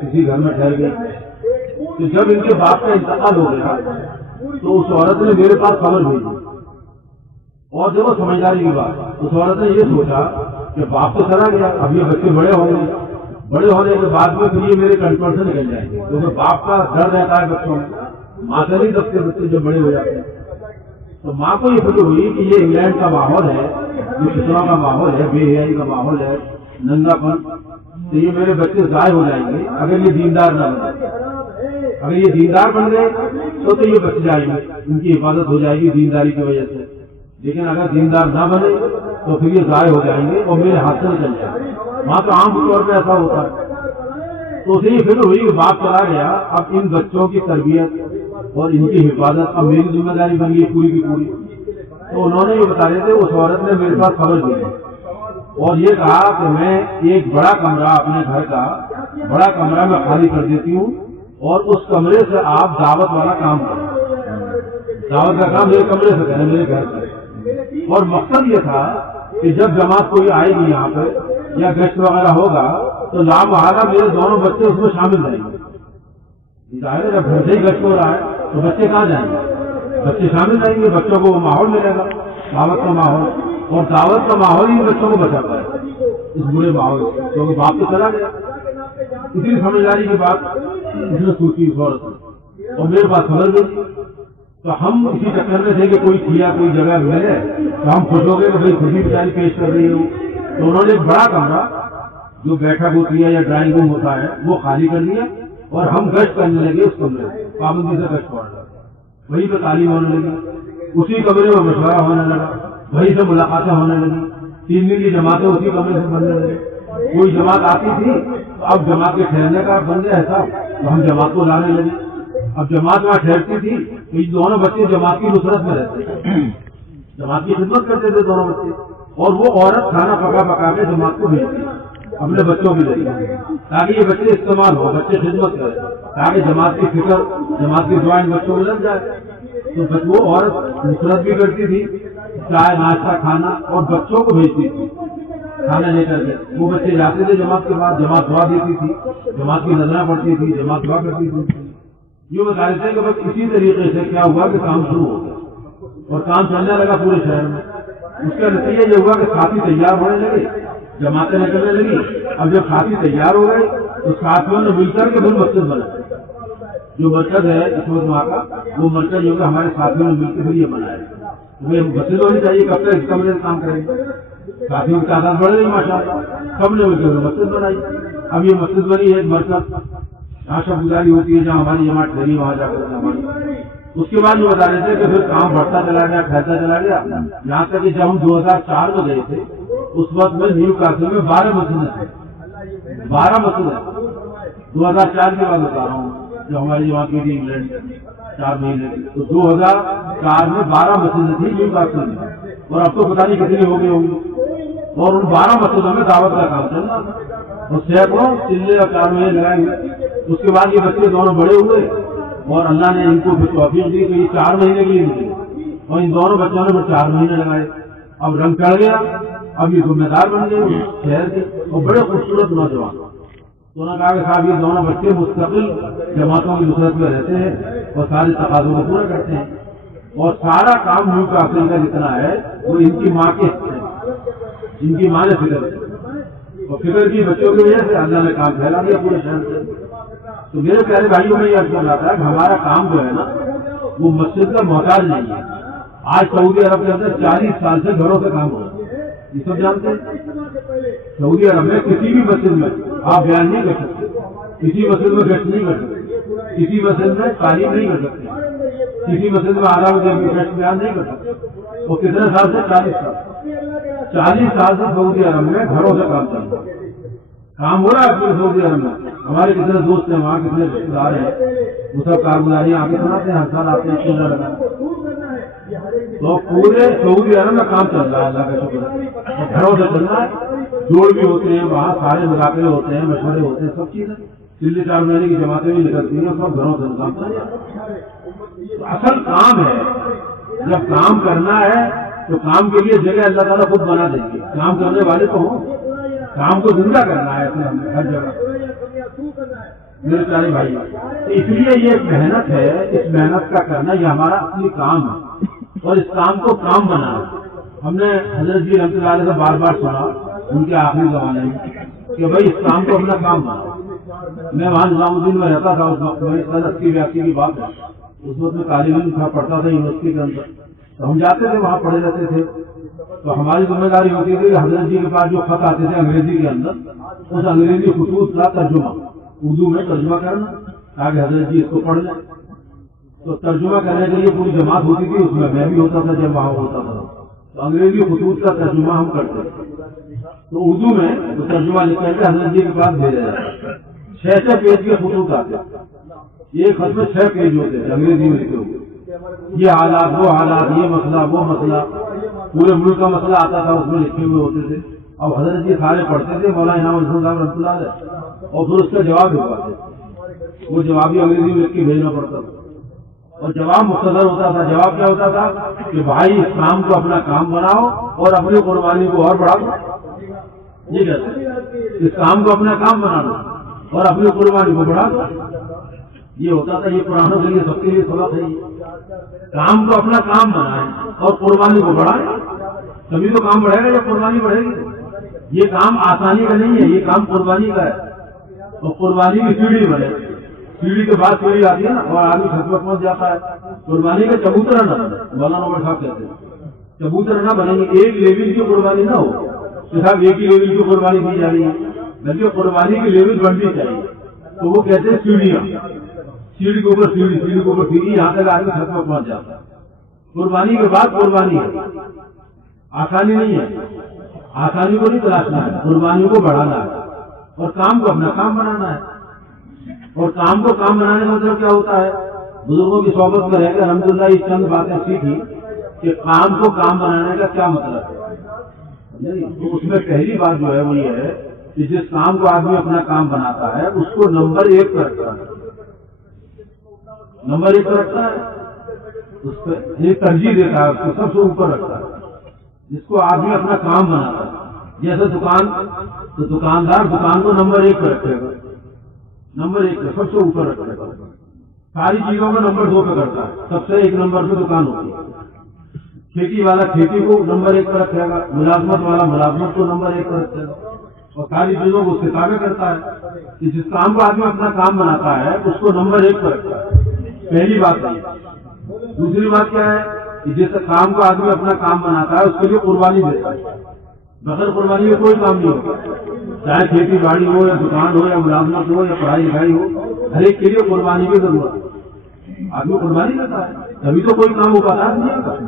کسی گھر میں ٹھہر گئی۔ تو جب ان کے باپ کا انتقال ہو گیا تو اس عورت نے میرے پاس خبر بھیجی، اور جب وہ سمجھداری کی بات، اس عورت نے یہ سوچا کہ باپ تو چلا گیا، اب یہ بچے بڑے ہوں گے، بڑے ہونے کے بعد میں پھر یہ میرے کنٹرول سے نکل جائیں گے، کیونکہ باپ کا ڈر رہتا ہے بچوں میں، ماں سے نہیں دبتے بچے جب بڑے ہو جاتے ہیں۔ تو ماں کو یہ فکر ہوئی کہ یہ انگلینڈ کا ماحول ہے، یہ کسروں کا ماحول ہے، بے حیائی کا ماحول ہے، ننگا پن، تو یہ میرے بچے ضائع ہو جائیں گے اگر یہ دیندار نہ بنے۔ اگر یہ دیندار بن گئے تو یہ بچ جائیں گے، ان کی حفاظت ہو جائے گی دینداری کی وجہ سے، لیکن اگر دیندار نہ بنے تو پھر یہ ضائع ہو جائیں گے اور میرے ہاتھ سے نکل جائیں گے۔ وہاں تو عام طور پہ ایسا ہوتا ہے۔ تو اسے یہ فکر ہوئی کہ باپ چلا گیا، اب ان بچوں کی تربیت اور ان کی حفاظت اب میری ذمہ داری بن گئی پوری کی پوری۔ تو انہوں نے یہ بتا رہے تھے اس عورت نے میرے پاس خبر دی اور یہ کہا کہ میں ایک بڑا کمرہ اپنے گھر کا بڑا کمرہ میں خالی کر دیتی ہوں اور اس کمرے سے آپ دعوت والا کام کریں، دعوت کا کام میرے کمرے سے کریں، میرے گھر سے۔ اور مقصد یہ تھا کہ جب جماعت کوئی آئے گی یہاں پہ یا گشت وغیرہ ہوگا تو لامحالہ میرے دونوں بچے اس میں شامل رہیں گے۔ ظاہر ہے جب گھر سے ہی گشت ہو رہا ہے تو بچے کہاں جائیں گے، بچے شامل رہیں گے، بچوں کو وہ ماحول ملے گا، دعوت کا ماحول، اور دعوت کا ماحول ہی بچوں کو بچاتا ہے اس برے ماحول سے، کیونکہ باپ تو چلا گیا۔ اسی سمجھداری کی بات اس نے سوچی اس عورت نے اور میرے پاس خبر دی۔ تو ہم اسی چکر میں تھے کہ کوئی کھیا کوئی جگہ ملے تو ہم خوش ہو گئے کہ بھائی خوشی بچاری پیش کر رہی ہوں۔ تو انہوں نے ایک بڑا کمرہ جو بیٹھک ہوتی ہے یا ڈرائنگ روم ہوتا ہے وہ خالی کر لیا اور ہم گشت کرنے لگے اس کمرے میں، پابندی سے گشت کرنے لگے، وہیں پہ تعلیم ہونے لگی، اسی کمرے میں مشورہ ہونے لگا، وہیں سے ملاقاتیں ہونے لگی، 3 دن کی جماعتیں اسی کمرے سے بننے لگی۔ کوئی جماعت آتی تھی تو اب جماعت کے ٹھہرنے کا بن گیا حساب، تو ہم جماعت کو لانے لگے۔ اب جماعت وہاں ٹھہرتی تھی تو یہ دونوں بچے جماعت کی نصرت میں رہتے، جماعت کی خدمت کرتے تھے دونوں بچے، اور وہ عورت کھانا پکا کے جماعت کو بھیجتی اپنے بچوں کے ذریعے تاکہ یہ بچے استعمال ہو، بچے خدمت کریں، تاکہ جماعت کی فکر جماعت کی دعائیں بچوں میں لگ جائے۔ تو وہ عورت نصرت بھی کرتی تھی، چائے ناشتہ کھانا، اور بچوں کو بھیجتی تھی کھانا لے کر کے۔ وہ بچے جاتے تھے جماعت کے بعد، جماعت دعا دیتی تھی، جماعت کی نظریں پڑتی تھی، جماعت دعا کرتی تھی۔ یہ بتا رہے تھے کہ بس اسی طریقے سے کیا ہوا کہ کام شروع ہو گیا اور کام چلنے لگا پورے شہر میں۔ اس کا نتیجہ یہ ہوا کہ ساتھی تیار ہونے لگے، جماعتیں نکلنے لگی۔ اب جب ساتھی تیار ہو گئے تو ساتھیوں نے مل کر کے پھر مسجد بنا، جو مرکز ہے اس وقت وہاں کا، وہ مرکز جو کہ ہمارے ساتھیوں نے مل کے پھر یہ بنایا۔ مسجد ہونی چاہیے، کب تک اس کمرے سے کام کریں گے، ساتھیوں کی تعداد بڑھ گئی ماشاء اللہ، سب نے مل کے مسجد بنائی۔ اب یہ مسجد بنی ہے ایک مرکز، جہاں شب گزاری ہوتی ہے، جہاں ہماری جماعت ٹھہری وہاں جا کر ہماری۔ اس کے بعد یہ بتا رہے تھے کہ پھر کام بڑھتا چلا گیا، پھیلتا چلا گیا، یہاں تک کہ جب ہم 2004 میں گئے تھے اس وقت میں نیو کاسل میں 12 مسجدیں تھیں، 12 مسجدیں 2004 کے بعد بتا رہا ہوں، جو ہماری جماعت کی تھی انگلینڈ 4 مہینے کی، تو 2004 میں 12 مسجدیں تھیں نیو کاسل میں، اور اب تو پتہ نہیں کتنی ہو گئی ہوں گی، اور ان 12 مسجدوں میں دعوت کا کام چل رہا تھا، اور سینکڑوں چلے اور 4 مہینے لگائے ہوئے۔ اس کے بعد یہ بچے دونوں بڑے ہوئے اور اللہ نے ان کو پھر توفیق دی کہ یہ 4 مہینے کے لیے نکلے اور ان دونوں بچوں نے 4 مہینے لگائے. اب رنگ چڑھ گیا, اب یہ ذمہ دار بن گئے شہر کے اور بڑے خوبصورت نوجوان. تو انہوں نے کہا کہ صاحب یہ دونوں بچے مستقل جماعتوں کی نصرت میں رہتے ہیں اور سارے تقاضوں کو پورا کرتے ہیں اور سارا کام ملک کا اصل کا جتنا ہے وہ ان کی ماں کے حصے ہے. ان کی ماں نے فکر کی اور فکر کی بچوں کی وجہ سے اللہ نے کام پھیلا دیا پورے شہر سے. تو میرے پیارے بھائیوں میں یہ عرض کرنا تھا کہ ہمارا کام جو ہے نا وہ مسجد کا محتاج نہیں ہے. آج سعودی عرب کے اندر 40 سال سے گھروں سے کام ہو رہا ہے, یہ سب جانتے ہیں. سعودی عرب میں کسی بھی مسجد میں آپ بیان نہیں کر سکتے, کسی مسجد میں گشت نہیں کر سکتے, کسی مسجد میں تعلیم نہیں کر سکتے, کسی مسجد میں آدھا گشت بیان نہیں کر سکتے. وہ کتنے سال سے 40 سال سے سعودی عرب میں گھروں سے کام چل رہا ہے. کام ہو رہا ہے پورے سعودی عرب میں. ہمارے کتنے دوست ہیں وہاں, کتنے رشتے دار ہیں, وہ سب کارگزاریاں آ کے سناتے ہیں, ہر سال آتے ہیں چل رہا. تو پورے سعودی عرب میں کام چل رہا ہے, اللہ کا شکر ہے. گھروں سے چل رہا ہے, جوڑ بھی ہوتے ہیں وہاں, سارے مذاکرے ہوتے ہیں, مشورے ہوتے ہیں, سب چیزیں. 3-4 مہینے کی جماعتیں بھی نکلتی ہیں, سب گھروں سے کام چل رہا ہے. اصل کام ہے, جب کام کرنا ہے تو کام کے لیے جگہ اللہ تعالیٰ خود بنا دیں گے. کام کرنے والے تو ہوں, کام کو زندہ کرنا ہے ہر جگہ. میرے پیارے بھائی, اس لیے یہ محنت ہے, اس محنت کا کرنا یہ ہمارا اصلی کام ہے اور اس کام کو کام بنانا. ہم نے حضرت جی رحمۃ اللہ علیہ سے بار بار سنا ان کے آخری زمانے میں کہ بھائی اس کام کو اپنا کام بناؤ. میں وہاں نظام الدین میں رہتا تھا اس وقت میں, 80 کی بات ہے. اس وقت میں تعلیم علم پڑھتا تھا یونیورسٹی کے اندر, تو ہم جاتے تھے وہاں پڑھے رہتے تھے. تو ہماری ذمہ داری ہوتی تھی کہ حضرت جی کے پاس جو خط آتے تھے انگریزی کے اندر, اس انگریزی خطوط کا ترجمہ اردو میں ترجمہ کرنا تاکہ حضرت جی اس کو پڑھ لیں. تو ترجمہ کرنے کے لیے پوری جماعت ہوتی تھی, اس میں میں بھی ہوتا تھا جب وہاں ہوتا تھا. تو انگریزی خطوط کا ترجمہ ہم کرتے تھے. تو اردو میں وہ ترجمہ لکھ کر کے حضرت جی کے پاس بھیجا جاتا. 6 پیج کے خطوط آتے, ایک خط میں 6 پیج ہوتے تھے انگریزی میں لکھے ہوئے. یہ حالات, وہ حالات, یہ مسئلہ, وہ مسئلہ, پورے ملک کا مسئلہ آتا تھا, اس میں لکھے ہوئے ہوتے تھے. اب حضرت جی سارے پڑھتے تھے, مولانا انعام الحسن صاحب رحمۃ اللہ علیہ, اور پھر اس کا جواب لکھواتے. وہ جواب بھی انگریزی میں لکھ کے بھیجنا پڑتا تھا اور جواب مختصر ہوتا تھا. جواب کیا ہوتا تھا کہ بھائی اسلام کو اپنا کام بناؤ اور اپنی قربانی کو اور بڑھا دو. یہ کہتے ہیں اسلام کو اپنا کام بنا دو اور اپنی قربانی کو بڑھا دو. یہ ہوتا تھا. یہ پرانوں کے لیے سب کے لیے سبق ہے. کام کو اپنا کام بنائیں اور قربانی کو بڑھائیں, تبھی تو کام بڑھے گا یا قربانی بڑھے گی. یہ کام آسانی کا نہیں ہے, یہ کام قربانی کا ہے. اور قربانی کی سیڑھی بنے, سیڑھی کے بعد سیڑھی آتی ہے نا اور آدمی چھت پر پہنچ جاتا ہے. قربانی کا چبوترا نہ بنے, مولانا عمر صاحب کہتے ہیں چبوترا نہ بنے گی. ایک لیول کی قربانی نہ ہو کہ صاحب ایک ہی لیول کی قربانی دی جا رہی ہے, بلکہ قربانی کی لیول بڑھنی چاہیے. تو وہ کہتے ہیں سیڑھیاں, سیڑھی کے اوپر سیڑھی, سیڑھی کے اوپر سیڑھی, یہاں تک آدمی چھت پر پہنچ جاتا ہے. قربانی کے بعد قربانی ہے, آسانی نہیں ہے. آسانی کو نہیں تلاشنا ہے, قربانی کو بڑھانا ہے اور کام کو اپنا کام بنانا ہے. اور کام کو کام بنانے کا مطلب کیا ہوتا ہے؟ بزرگوں کی صحبت میں رہ کر الحمدللہ یہ چند باتیں سیکھی کہ کام کو کام بنانے کا کیا مطلب ہے. تو اس میں پہلی بات جو ہے وہ یہ ہے کہ جس کام کو آدمی اپنا کام بناتا ہے اس کو نمبر 1 پر رکھتا ہے. نمبر 1 پر رکھتا ہے, اس پہ ایک ترجیح دیتا ہے, اس کو سب سے اوپر رکھتا ہے. جس کو آدمی اپنا کام بناتا ہے, جیسے دکان, تو دکاندار دکان کو نمبر 1 پر رکھے گا, نمبر 1 پہ سب سے اوپر رکھے گا. ساری چیزوں کو نمبر 2 پہ کرتا ہے, سب سے 1 نمبر پہ دکان ہوتی ہے. کھیتی والا کھیتی کو نمبر 1 پر رکھے گا, ملازمت والا ملازمت کو نمبر 1 پر رکھے گا, اور ساری چیزوں کو اس کے تابع کرتا ہے. کہ جس کام کو آدمی اپنا کام بناتا ہے اس کو نمبر 1 پر رکھتا ہے. پہلی بات ہے. دوسری بات کیا ہے کہ جس کام کو آدمی اپنا کام بناتا ہے اس کے لیے قربانی دیتا ہے. بغیر قربانی میں کوئی کام نہیں ہوگا, چاہے کھیتی باڑی ہو یا دکان ہو یا ملازمت ہو یا پڑھائی لکھائی ہو, ہر ایک کے لیے قربانی کی ضرورت ہے. آدمی قربانی دیتا ہے تبھی تو کوئی کام ہو پاتا ہے.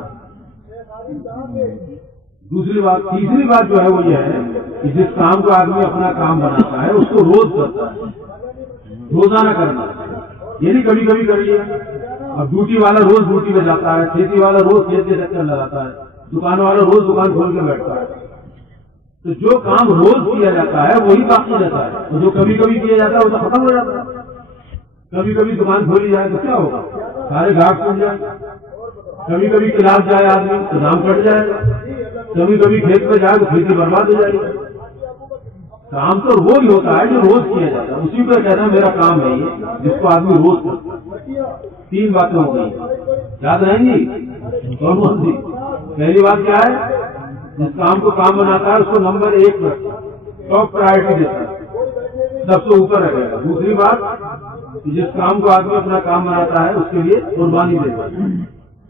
دوسری بات, تیسری بات جو ہے وہ یہ ہے کہ جس کام کو آدمی اپنا کام بناتا ہے اس کو روز کرتا ہے, روزانہ کرنا. یہ نہیں کبھی کبھی کر لیا. اب ڈیوٹی والا روز ڈیوٹی پہ جاتا ہے, کھیتی والا روز کھیت کے چکر لگاتا ہے, دکان والا روز دکان کھول کے بیٹھتا ہے. تو جو کام روز کیا جاتا ہے وہی باقی رہتا ہے, اور جو کبھی کبھی کیا جاتا ہے وہ تو ختم ہو جاتا ہے. کبھی کبھی دکان کھولی جائے تو کیا ہوگا؟ سارے گاہک ٹوٹ جائیں گے. کبھی کبھی کلاس جائے آدمی تو دام کٹ جائے گا. کبھی کبھی کھیت میں جائے تو کھیتی برباد ہو جائے گی. کام تو وہ ہی ہوتا ہے جو روز کیا جاتا ہے. اسی کو کہنا میرا کام ہے یہ جس کو آدمی روز کرتا ہے. 3 باتیں ہو گئی, یاد رہیں گی؟ کون سی؟ پہلی بات کیا ہے؟ جس کام کو کام بناتا ہے اس کو نمبر 1 پر ٹاپ پرائرٹی دیتا ہے, سب سے اوپر رکھے گا. دوسری بات جس کام کو آدمی اپنا کام بناتا ہے اس کے لیے قربانی دیتا ہے.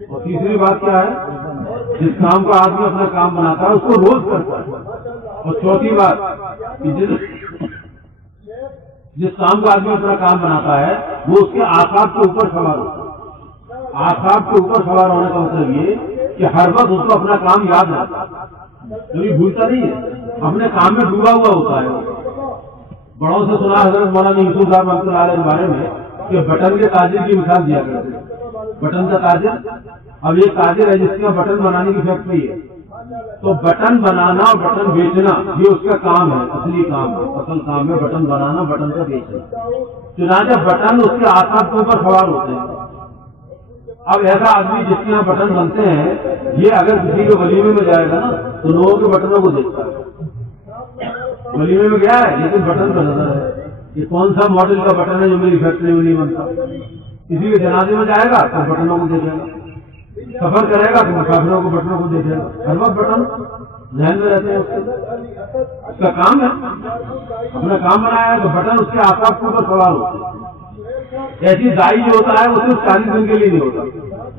اور تیسری بات کیا ہے؟ جس کام کو آدمی اپنا کام بناتا ہے اس کو روز کرتا ہے. اور چوتھی بات جس کام کو آدمی اپنا کام بناتا ہے وہ اس کے آساب کے اوپر سوار ہوتا ہے. آساب کے اوپر سوار ہونے کا مطلب یہ کہ ہر وقت اس کو اپنا کام یاد رہتا ہے, کبھی بھولتا نہیں ہے, اپنے کام میں ڈوبا ہوا ہوتا ہے. بڑوں سے سنا حضرت مولانا یوسف صاحب رحمۃ اللہ علیہ کے بارے میں کہ بٹن کے تاجر کی مثال دیا کرتے ہیں. بٹن کا تاجر, اب یہ تاجر ہے جس کا بٹن بنانے کی فیکٹری ہے, تو بٹن بنانا اور بٹن بیچنا یہ اس کا کام ہے, اصلی کام ہے. اصل کام ہے بٹن بنانا, بٹن کا بیچنا. چنانچہ بٹن اس کے آساب کے اوپر سوار ہوتے ہیں. اب ایسا آدمی جس کے یہاں بٹن بنتے ہیں یہ اگر کسی کے ولیمے میں جائے گا نا تو لوگوں کے بٹنوں کو دیکھتا ہے. ولیمے میں گیا ہے لیکن بٹن کا نظر ہے کہ کون سا ماڈل کا بٹن ہے جو میری فیکٹری میں نہیں بنتا. کسی کے جنازے میں جائے گا تو بٹنوں کو دیکھے گا. سفر کرے گا تو مسافروں کو بٹنوں کو دیکھے گا. ہر وقت بٹن ذہن میں رہتے ہیں. اس کا کام ہے, اپنا کام بنایا ہے تو بٹن اس کے آساب کے اوپر سوار ہوتے ہیں. ایسی دائی جو ہوتا ہے وہ صرف 40 دن کے لیے نہیں ہوتا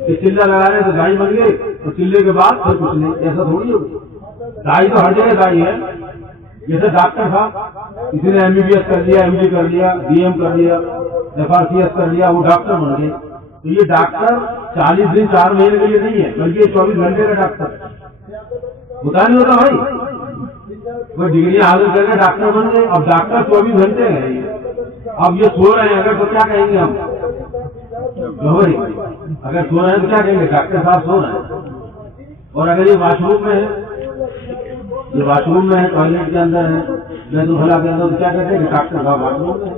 کہ چلہ لگا رہے تو دائی بن گئے اور چلے کے بعد پھر کچھ نہیں. ایسا تھوڑی ہوگا. دائی تو ہر جگہ دائی ہے. جیسے ڈاکٹر تھا, کسی نے MBBS کر لیا, MD کر لیا, DM کر لیا, FRCS کر لیا, وہ ڈاکٹر بن گئے. تو یہ ڈاکٹر 40 دن 4 مہینے کے لیے نہیں ہے بلکہ 24 گھنٹے کا ڈاکٹر ہوتا نہیں ہوتا بھائی. وہ ڈگری حاصل کر کے ڈاکٹر بن گئے. اب ڈاکٹر 24 گھنٹے ہیں. اب یہ سو رہے ہیں اگر تو کیا کہیں گے ہم؟ اگر سو رہے ہیں تو کیا کہیں گے؟ ڈاکٹر صاحب سو رہے ہیں. اور اگر یہ واش روم میں ہے, یہ واش روم میں ہے, ٹوائلٹ کے اندر ہے, بیت الخلا کے اندر, تو کیا کہتے ہیں کہ ڈاکٹر صاحب واش روم میں ہے.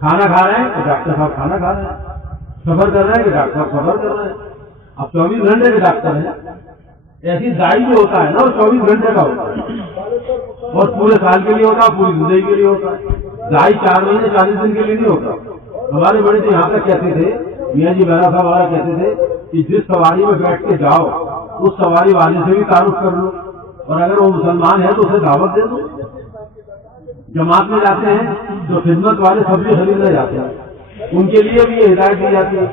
کھانا کھا رہے ہیں تو ڈاکٹر صاحب کھانا کھا رہے ہیں. سفر کر رہے ہیں کہ ڈاکٹر صاحب سفر کر رہے ہیں. اب 24 گھنٹے کے ڈاکٹر ہیں. ایسی دائی جو ہوتا ہے نا وہ 24 گھنٹے کا ہوتا ہے اور پورے سال کے لیے ہوتا ہے, پوری زندگی کے لیے ہوتا ہے. دائی 4 مہینے 40 دن کے لیے نہیں ہوتا. ہمارے بڑے تو یہاں تک کہتے تھے, میاں جی بہرا صاحب وغیرہ کہتے تھے کہ جس سواری میں بیٹھ کے جاؤ اس سواری والے سے بھی تعارف کر لو, اور اگر وہ مسلمان ہے تو اسے دعوت دے دو. جماعت میں جاتے ہیں جو خدمت والے سبزی خریدنے جاتے ہیں ان کے لیے بھی یہ ہدایت دی جاتی ہے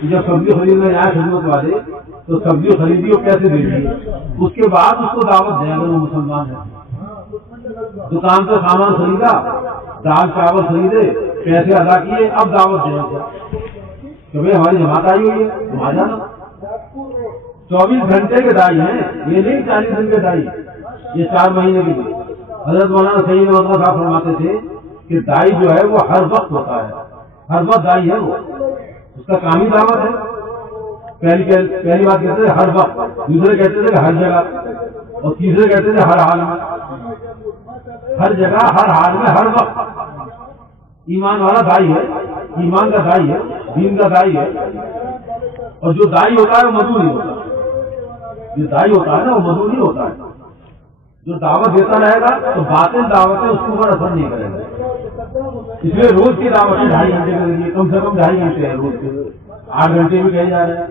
کہ جب سبزی خریدنے جائیں خدمت والے تو سبزی خریدی اور کیسے دے دی, اس کے بعد اس کو دعوت دیں اگر وہ مسلمان ہے. دکان سے سامان خریدا, دال چاول خریدے, پیسے ادا کیے, اب دعوت دیں کہ بھائی ہماری جماعت آئی ہوئی ہے تم آ جانا. 24 گھنٹے کے دائی ہیں, یہ نہیں 40 دن کے دائی, یہ 4 مہینے کے لیے. حضرت مولانا سید احمد صاحب فرماتے تھے کہ دائی جو ہے وہ ہر وقت ہوتا ہے, ہر وقت دائی ہے, وہ اس کا کام ہی دعوت ہے. پہلی بات کہتے تھے ہر وقت, دوسرے کہتے تھے کہ ہر جگہ, اور تیسرے کہتے تھے ہر حال میں. ہر جگہ ہر حال میں ہر وقت ایمان والا دائی ہے, ایمان کا دائی ہے, دین کا دائی ہے. اور جو دائی ہوتا ہے وہ مدعو نہیں ہوتا. جو دائی ہوتا ہے نا وہ مدعو نہیں ہوتا ہے. جو دعوت دیتا رہے گا تو باطل دعوتیں اس کے اوپر اثر نہیں کریں گے. اس لیے روز کی دعوتیں 2.5 گھنٹے کریں گی, کم سے کم 2.5 گھنٹے ہیں روز کے, 8 گھنٹے بھی کہے جا رہے ہیں.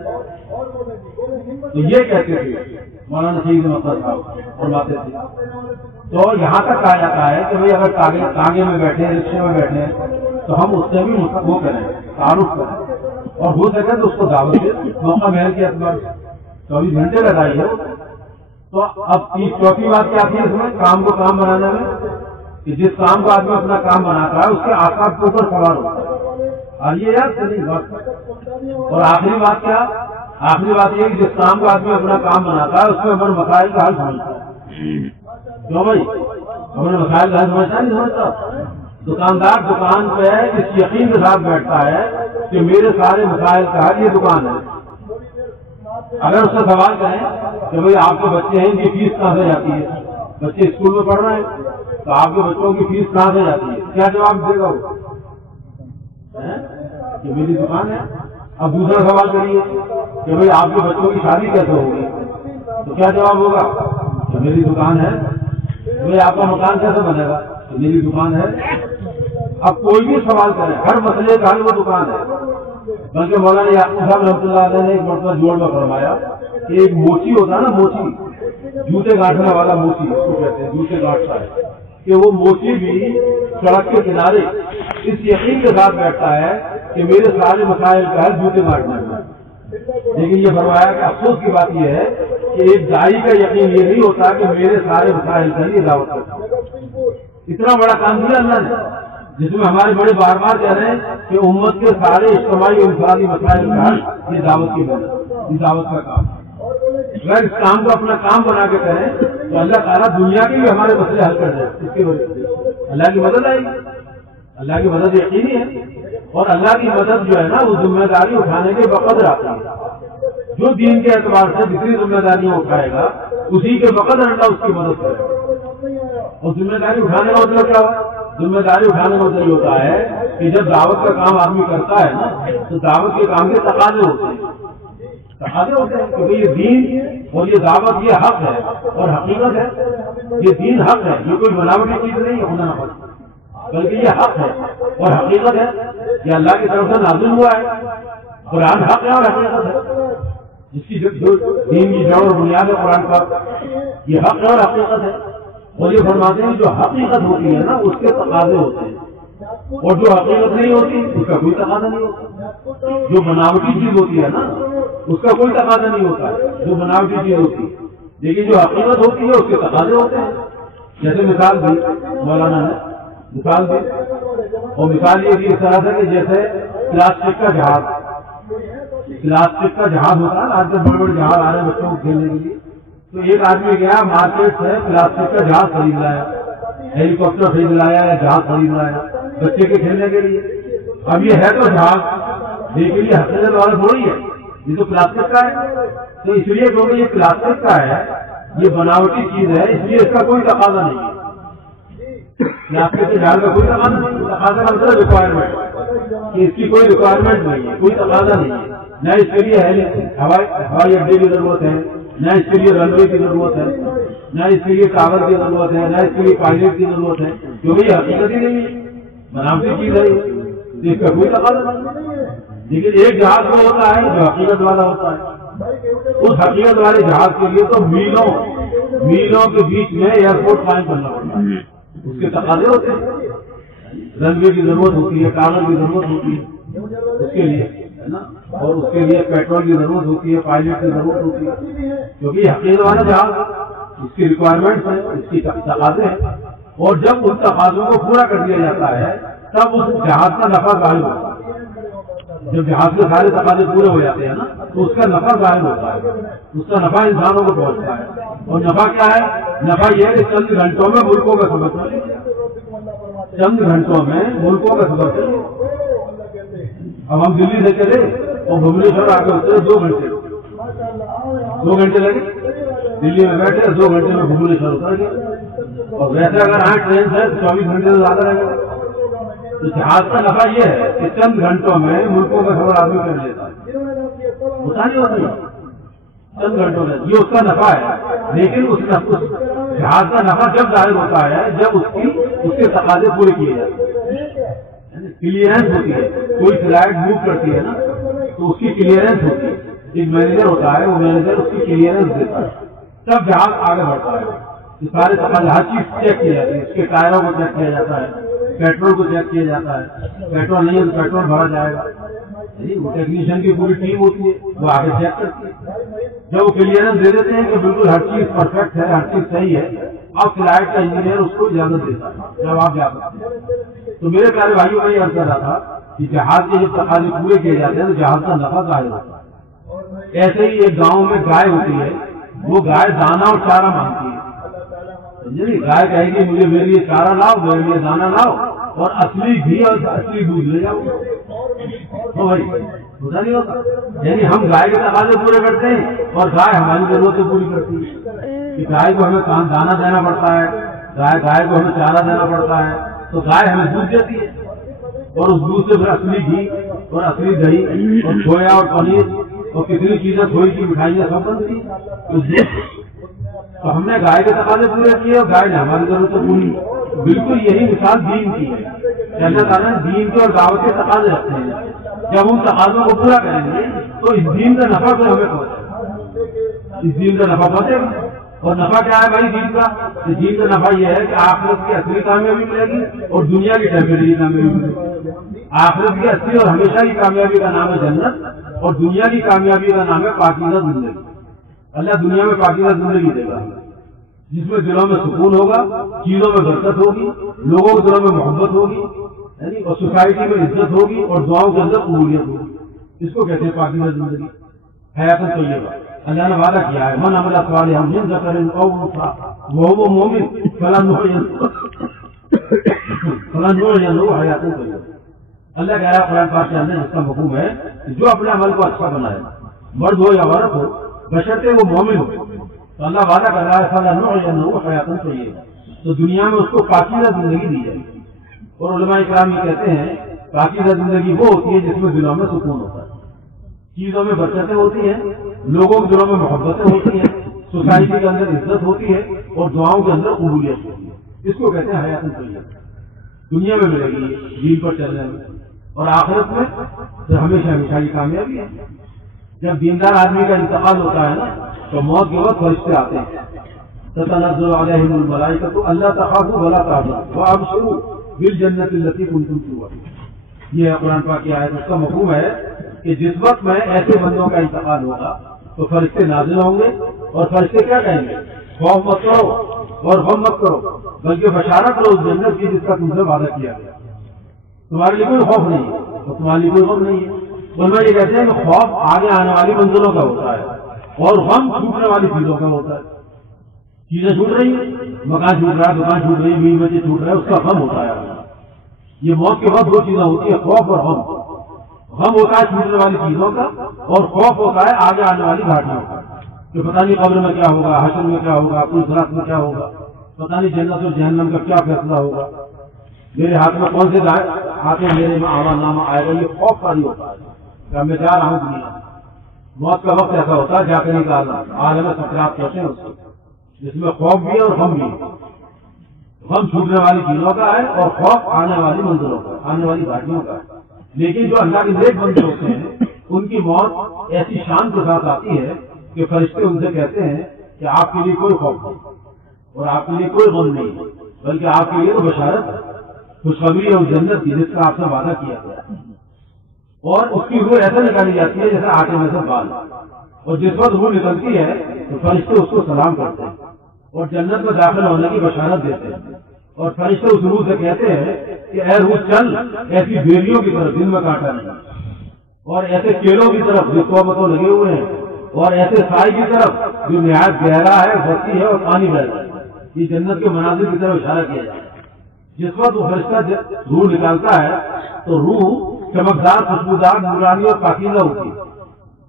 تو یہ کہتے تھے مولانا سید احمد صاحب فرماتے تھے. تو یہاں تک کہا جاتا ہے کہ بھائی اگر تانگے میں بیٹھے, رکشے میں بیٹھے تو ہم اس سے بھی وہ کریں, تعارف کریں, اور ہو سکے تو اس کو دعوت دے, موقع محل کے اعتبار سے 24 گھنٹے لگائی ہے. تو اب چوتھی بات کیا تھی اس میں کام کو کام بنانے میں, کہ جس کام کو آدمی اپنا کام بناتا ہے اس کے آساب کے اوپر سوار ہوتا ہے. اور یہ یاد چلی بات. اور آخری بات کیا, آخری بات یہ کہ جس کام کو آدمی اپنا کام بناتا ہے اس میں بڑے مسائل کا حل سمجھتا ہے. کیوں بھائی اپنے مسائل کا حل سمجھتا نہیں سمجھتا. دکاندار دکان پہ اس یقین کے ساتھ بیٹھتا ہے کہ میرے سارے مسائل کا حل یہ دکان ہے. اگر اس سے سوال کریں کہ بھائی آپ کے بچے ہیں ان کی فیس کہاں سے جاتی ہے, بچے اسکول میں پڑھ رہے ہیں تو آپ کے بچوں کی فیس کہاں سے جاتی ہے, کیا جواب دے گا وہ؟ کہ میری دکان ہے. اب دوسرا سوال کریے کہ بھائی آپ کے بچوں کی شادی کیسے ہوگی؟ تو کیا جواب ہوگا کہ میری دکان ہے. بھائی آپ کا مکان کیسے بنے گا؟ کہ میری دکان ہے. اب کوئی بھی سوال کرے ہر مسئلے کا حل وہ دکان ہے. بلکہ مولانا یعقوب صاحب رحمۃ اللہ علیہ نے ایک مرتبہ جوڑ میں فرمایا کہ ایک موچی ہوتا ہے نا، موچی جوتے گاٹھنے والا موچی اس کو کہتے ہیں، جوتے گاٹتا ہے، کہ وہ موچی بھی سڑک کے کنارے اس یقین کے ساتھ بیٹھتا ہے کہ میرے سارے مسائل کا حل جوتے گاٹنے میں. لیکن یہ فرمایا کہ افسوس کی بات یہ ہے کہ ایک دائی کا یقین یہ نہیں ہوتا کہ میرے سارے مسائل کا ہی دعوت کرتا ہوں. اتنا بڑا کام دیا اللہ نے، جس میں ہمارے بڑے بار بار کہہ رہے ہیں کہ امت کے سارے اجتماعی اور انفرادی مسائل کا حل یہ دعوت کی محنت، یہ دعوت کا کام. اگر اس کام کو اپنا کام بنا کے کریں تو اللہ تعالیٰ دنیا کے بھی ہمارے مسئلے حل کر دیں. اس کی وجہ سے اللہ کی مدد آئے گی. اللہ کی مدد یقینی ہے، اور اللہ کی مدد جو ہے نا وہ ذمہ داری اٹھانے کے بقدر آتی ہے. جو دین کے اعتبار سے جتنی ذمہ داریاں اٹھائے گا اسی کے بقدر اللہ اس کی مدد کرے گا. اور ذمہ داری اٹھانے کا مطلب کیا ہوا؟ ذمہ داری اٹھانے کا مطلب یہ ہوتا ہے کہ جب دعوت کا کام آدمی کرتا ہے نا تو دعوت کے کام کے تقاضے ہوتے ہیں. کیونکہ یہ دین اور یہ دعوت یہ حق ہے اور حقیقت ہے. یہ دین حق ہے، یہ کوئی بناوٹی چیز نہیں ہے خدا نہ، بلکہ یہ حق ہے اور حقیقت ہے. یہ اللہ کی طرف سے نازل ہوا ہے. قرآن حق ہے اور حقیقت ہے. جس کی جو دین کی جڑ اور بنیاد ہے قرآن کا، یہ حق ہے اور حقیقت ہے. اور یہ فرماتے ہیں جو حقیقت ہوتی ہے نا اس کے تقاضے ہوتے ہیں، اور جو حقیقت نہیں ہوتی اس کا کوئی تقاضا نہیں ہوتا. جو بناوٹی چیز ہوتی ہے نا اس کا کوئی تقاضا نہیں ہوتا جو بناوٹی چیز ہوتی ہے، لیکن جو حقیقت ہوتی ہے اس کے تقاضے ہوتے ہیں. جیسے مثال دی مولانا نے، مثال دی، اور مثال یہ اس طرح سے کہ جیسے پلاسٹک کا جہاز، پلاسٹک کا جہاز ہوتا ہے. آج کل بڑے بڑے جہاز آ رہے ہیں بچوں کو کھیلنے کے لیے. تو ایک آدمی گیا مارکیٹ سے پلاسٹک کا جہاز خرید لایا، ہیلی کاپٹر خرید لایا یا جہاز خرید لایا بچے کے کھیلنے کے لیے. اب یہ ہے تو جہاز، لیکن یہ حقیقت والا تھوڑی ہے، یہ تو پلاسٹک کا ہے. تو اس لیے کیونکہ یہ پلاسٹک کا ہے، یہ بناوٹی چیز ہے، اس لیے اس کا کوئی تقاضا نہیں ہے. پلاسٹک کے جہاز کا کوئی تقاضا نہیں. تقاضا کا مطلب ریکوائرمنٹ، کہ اس کی کوئی ریکوائرمنٹ نہیں ہے، کوئی تقاضا نہیں ہے. نہ اس کے لیے ہوائی اڈے کی ضرورت ہے، نہ اس کے لیے رن وے کی ضرورت ہے، نہ اس کے لیے ٹاور کی ضرورت ہے، نہ اس کے لیے پائلٹ کی ضرورت ہے، کیونکہ یہ حقیقت ہی نہیں ہے، بناوٹی چیز ہے. اس کا کوئی تقاضا نہیں. لیکن ایک جہاز وہ ہوتا ہے جو حقیقت والا ہوتا ہے. اس حقیقت والے جہاز کے لیے تو میلوں کے بیچ میں ایئرپورٹ قائم کرنا پڑتا ہے. اس کے تقاضے ہوتے ہیں، رن وے کی ضرورت ہوتی ہے، ٹاور کی ضرورت ہوتی ہے اس کے لیے، ہے نا، اور اس کے لیے پیٹرول کی ضرورت ہوتی ہے، پائلٹ کی ضرورت ہوتی ہے. کیونکہ یہ حقیقت والا جہاز، اس کی ریکوائرمنٹ ہے، اس کی تقاضے ہیں. اور جب ان تقاضوں کو پورا کر دیا جاتا ہے تب اس جہاز کا نفع غالب ہوتا ہے. جب جہاز کے سارے تقاضے پورے ہو جاتے ہیں نا تو اس کا نفع غالب ہوتا ہے، اس کا نفع انسانوں کو پہنچتا ہے. اور نفع کیا ہے؟ نفع یہ ہے کہ چند گھنٹوں میں ملکوں کا سفر چلے، چند گھنٹوں میں ملکوں کا سفر چلے. اب ہم دلی سے چلے اور بھبنیشور آ کے اترے 2 گھنٹے لگے. دلی میں بیٹھے 2 گھنٹے میں بھبنیشور اتر گئے. اور ویسے اگر ٹرین سے 24 گھنٹے سے زیادہ رہے گا. تو جہاز کا نفع یہ ہے کہ چند گھنٹوں میں ملکوں کا سفر آدمی کر لیتا ہے. ہوتا نہیں ہوتا چند گھنٹوں میں، یہ اس کا نفع ہے. لیکن اس جہاز کا نفع جب ظاہر ہوتا ہے جب اس کے تقاضے پورے کیے جاتے ہیں. کلیئرنس ہوتی ہے، کوئی فلائٹ موو کرتی ہے نا تو اس کی کلیئرنس ہوتی ہے. ایک مینیجر ہوتا ہے، وہ مینیجر اس کی کلیئرنس دیتا ہے، تب جہاز آگے بڑھتا ہے. سارے تقاضے ہر چیز چیک کی جاتی ہے. اس کے ٹائروں کو چیک کیا جاتا ہے، پیٹرول کو چیک کیا جاتا ہے. پیٹرول نہیں ہے تو پیٹرول بھرا جائے گا. وہ ٹیکنیشین کی پوری ٹیم ہوتی ہے، وہ آگے چیک کرتی ہے. جب وہ کلیئرنس دے دیتے ہیں کہ بالکل ہر چیز پرفیکٹ ہے، ہر چیز صحیح ہے، اب فلائٹ کا انجینئر اس کو اجازت دیتا ہے جب آپ جا سکتے ہیں. تو میرے پیارے بھائیوں میں یہ عرض کر رہا تھا کہ جہاز کے جب تقاضے پورے کیے جاتے ہیں تو جہاز کا نفع ظاہر ہوتا ہے. ایسے ہی ایک گاؤں میں گائے ہوتی ہے، وہ گائے دانا اور چارہ مانگتی ہے. گائے کہے گی مجھے میرے لیے چارہ لاؤ، میرے لیے دانا لاؤ اور اصلی گھی اور اصلی دودھ لے جاؤ. تو بھائی ہوتا نہیں ہوتا. یعنی ہم گائے کے تقاضے پورے کرتے ہیں اور گائے ہماری ضرورتیں پوری کرتی ہے. کہ گائے کو ہمیں دانا دینا پڑتا ہے، گائے کو ہمیں چارہ دینا پڑتا ہے، تو گائے ہمیں دودھ دیتی ہے. اور اس دودھ سے پھر اصلی گھی اور اصلی دہی اور کھویا اور پنیر اور کتنی چیزیں کھوئی کی مٹھائیاں سب بند تھی. تو ہم نے گائے کے تقاضے پورے کیے اور گائے نے ہماری ضرورت پوری. بالکل یہی مثال دین کی ہے. اللہ تعالیٰ نے دین کے اور دعوت کے تقاضے رکھتے ہیں. جب ہم تقاضوں کو پورا کریں گے تو اس دین کا نفع پھر ہمیں پہنچے. اس دین کا نفع پہنچے گا. اور نفع کیا ہے بھائی دین کا؟ دین کا نفع یہ ہے کہ آخرت کی اصلی کامیابی ملے گی اور دنیا کی ٹیمپریری کامیابی ملے گی. آخرت کی اصلی اور ہمیشہ کی کامیابی کا نام ہے جنت اور دنیا کی کامیابی کا نام ہے پاکیزہ زندگی. اللہ دنیا میں پاکیزہ زندگی دے گا جس میں دلوں میں سکون ہوگا, چیزوں میں برکت ہوگی, لوگوں کے دلوں میں محبت ہوگی اور سوسائٹی میں عزت ہوگی اور دعاؤں کے اندر قبولیت ہوگی. اس کو کہتے ہیں پاکیزہ زندگی, حیات طیبہ. اللہ نے وعدہ کیا ہے من عمل صالحا من ذکر او انثى وهو مؤمن فلنحيينه حیات طیبہ. اللہ کہہ رہا ہے قرآن پاک کے اندر اس کا مفہوم ہے کہ جو اپنے عمل کو اچھا بنائے, مرد ہو یا عورت ہو, بشرطے وہ مومن ہو, تو اللہ وعدہ کر رہا ہے فلنحيينه حیات طیبہ, تو دنیا میں اس کو پاکیزہ زندگی دی جائے گی. اور علماء کرام یہ کہتے ہیں پاکیزہ زندگی وہ ہوتی ہے جس میں دلوں میں سکون ہوتا ہے, چیزوں میں برکتیں ہوتی ہیں, لوگوں کے دلوں میں محبتیں ہوتی ہیں, سوسائٹی کے اندر عزت ہوتی ہے اور دعاؤں کے اندر قبولیت ہوتی ہے. اس کو کہتے ہیں حیات طیبہ. دنیا میں ملے گی دین پر چلنے میں, اور آخرت میں پھر ہمیشہ ہمیشہ کی کامیابی ہے. جب دیندار آدمی کا انتقال ہوتا ہے نا تو موت کے وقت فرشتے آتے ہیں. تتنزل علیہم الملائکۃ الا تخافوا ولا تحزنوا وابشروا بالجنۃ التي کنتم توعدون. یہ ہے قرآن پاک کی آیت. اس کا مفہوم ہے کہ جس وقت میں ایسے بندوں کا انتقال ہوگا تو فرشتے نازل ہوں گے اور فرشتے کیا کہیں گے, خوف مت کرو اور غم مت کرو بلکہ بشارت کرو اس جنت کی جس کا تم سے وعدہ کیا گیا. تمہارے لیے کوئی خوف نہیں ہے اور تمہارے لیے کوئی غم نہیں ہے. علماء یہ کہتے ہیں کہ خوف آگے آنے والی منزلوں کا ہوتا ہے اور غم چھوٹنے والی چیزوں کا ہوتا ہے. چیزیں چھوٹ رہی ہیں, مکان چھوٹ رہا ہے, دکان چھوٹ رہی ہے, بیوی بچے چھوٹ رہے ہیں, اس کا غم ہوتا ہے. یہ موت کے وقت دو چیزیں ہوتی ہیں, خوف اور غم. غم ہوتا ہے چھوٹنے والی چیزوں کا اور خوف ہوتا ہے آگے آنے والی گھاٹیوں کا کہ پتہ نہیں قبر میں کیا ہوگا, حشر میں کیا ہوگا, پوری رات میں کیا ہوگا, پتہ نہیں جنت اور جہنم کا کیا فیصلہ ہوگا, میرے ہاتھ میں کون سے ہاتھوں میرے میں آمد نامہ آئے گا. یہ خوف کاری ہوتا ہے کہ میں جا رہا ہوں دنیا. موت کا وقت ایسا ہوتا ہے جا کر نکالنا, عالم سکرات کہتے ہیں اس کو, جس میں خوف بھی ہے اور غم بھی ہے. غم چھوٹنے والی چیزوں کا ہے اور خوف آنے والی منزلوں کا, آنے والی گھاٹیوں کا ہے. لیکن جو اللہ کے نیک بندے ہوتے ہیں ان کی موت ایسی شان کے ساتھ آتی ہے کہ فرشتے ان سے کہتے ہیں کہ آپ کے لیے کوئی خوف نہیں اور آپ کے لیے کوئی غم نہیں, بلکہ آپ کے لیے تو بشارت ہے, خوشخبری اور جنت کی جس کا آپ سے وعدہ کیا گیا. اور اس کی روح ایسا نکالی جاتی ہے جیسے آٹے میں سے بال, اور جس وقت روح نکلتی ہے تو فرشتے اس کو سلام کرتے ہیں اور جنت میں داخل ہونے کی بشارت دیتے ہیں. اور فرشتے اس روح سے کہتے ہیں کہ اے روح چل ایسی بیریوں کی طرف دن میں کاٹا نہیں, اور ایسے کیلوں کی طرف جو توبتوں لگے ہوئے ہیں, اور ایسے سائے کی طرف جو نہایت گہرا ہے, بھرتی ہے اور پانی بہ رہا ہے. یہ جنت کے مناظر کی طرف اشارہ کیا جائے. جس وقت وہ فرشتہ روح نکالتا ہے تو روح چمکدار, خوشبودار, نورانی اور پاکیزہ ہوتی ہے.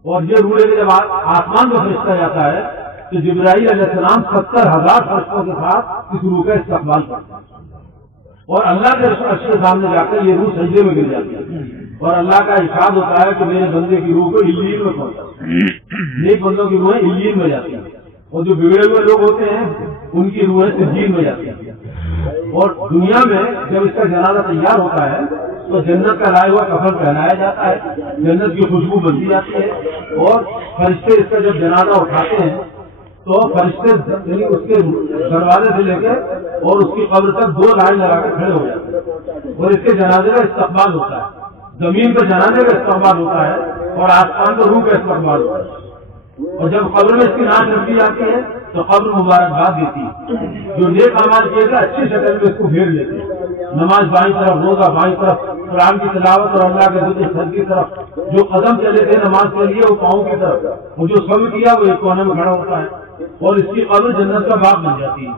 اور یہ روح لے کے جب آسمان میں فرشتہ جاتا ہے تو جبرائیل علیہ السلام 70,000 فرشتوں کے ساتھ اس روح کا استقبال کرتا ہے اور اللہ کے عرش کے سامنے جا کر یہ روح سجدے میں گر جاتی ہے اور اللہ کا ارشاد ہوتا ہے کہ میرے بندے کی روح کو علیین میں پہنچا. نیک بندوں کی روحیں علیین میں جاتی ہیں اور جو بگڑے ہوئے لوگ ہوتے ہیں ان کی روحیں سجین میں جاتی ہیں. اور دنیا میں جب اس کا جنازہ تیار ہوتا ہے تو جنت کا لائے ہوا کفن پہنایا جاتا ہے, جنت کی خوشبو بنتی جاتی ہے, اور فرشتے اس کا جب جنازہ اٹھاتے ہیں تو فرشتے یعنی اس کے دروازے سے لے کے اور اس کی قبر تک 2 لائن لگا کے کھڑے ہو جاتے ہیں اور اس کے جنازے کا استقبال ہوتا ہے. زمین پر جنازے کا استقبال ہوتا ہے اور آسمان پر روح کا استقبال ہوتا ہے. اور جب قبر میں اس کی ناچ رکھ دی جاتی ہے تو قبر مبارکباد دیتی ہے. جو نیک اعمال کیے گا اچھی شکل میں اس کو گھیر لیتے ہیں, نماز بائیں طرف, روزہ بائیں طرف, قرآن کی تلاوت اور اللہ کے ذکر سر کی طرف, جو قدم چلے تھے نماز کے لیے وہ پاؤں کی طرف, اور جو صبر کیا وہ ایک کونے میں کھڑا ہوتا ہے اور اس کی قبر جنت کا باغ بن جاتی ہے.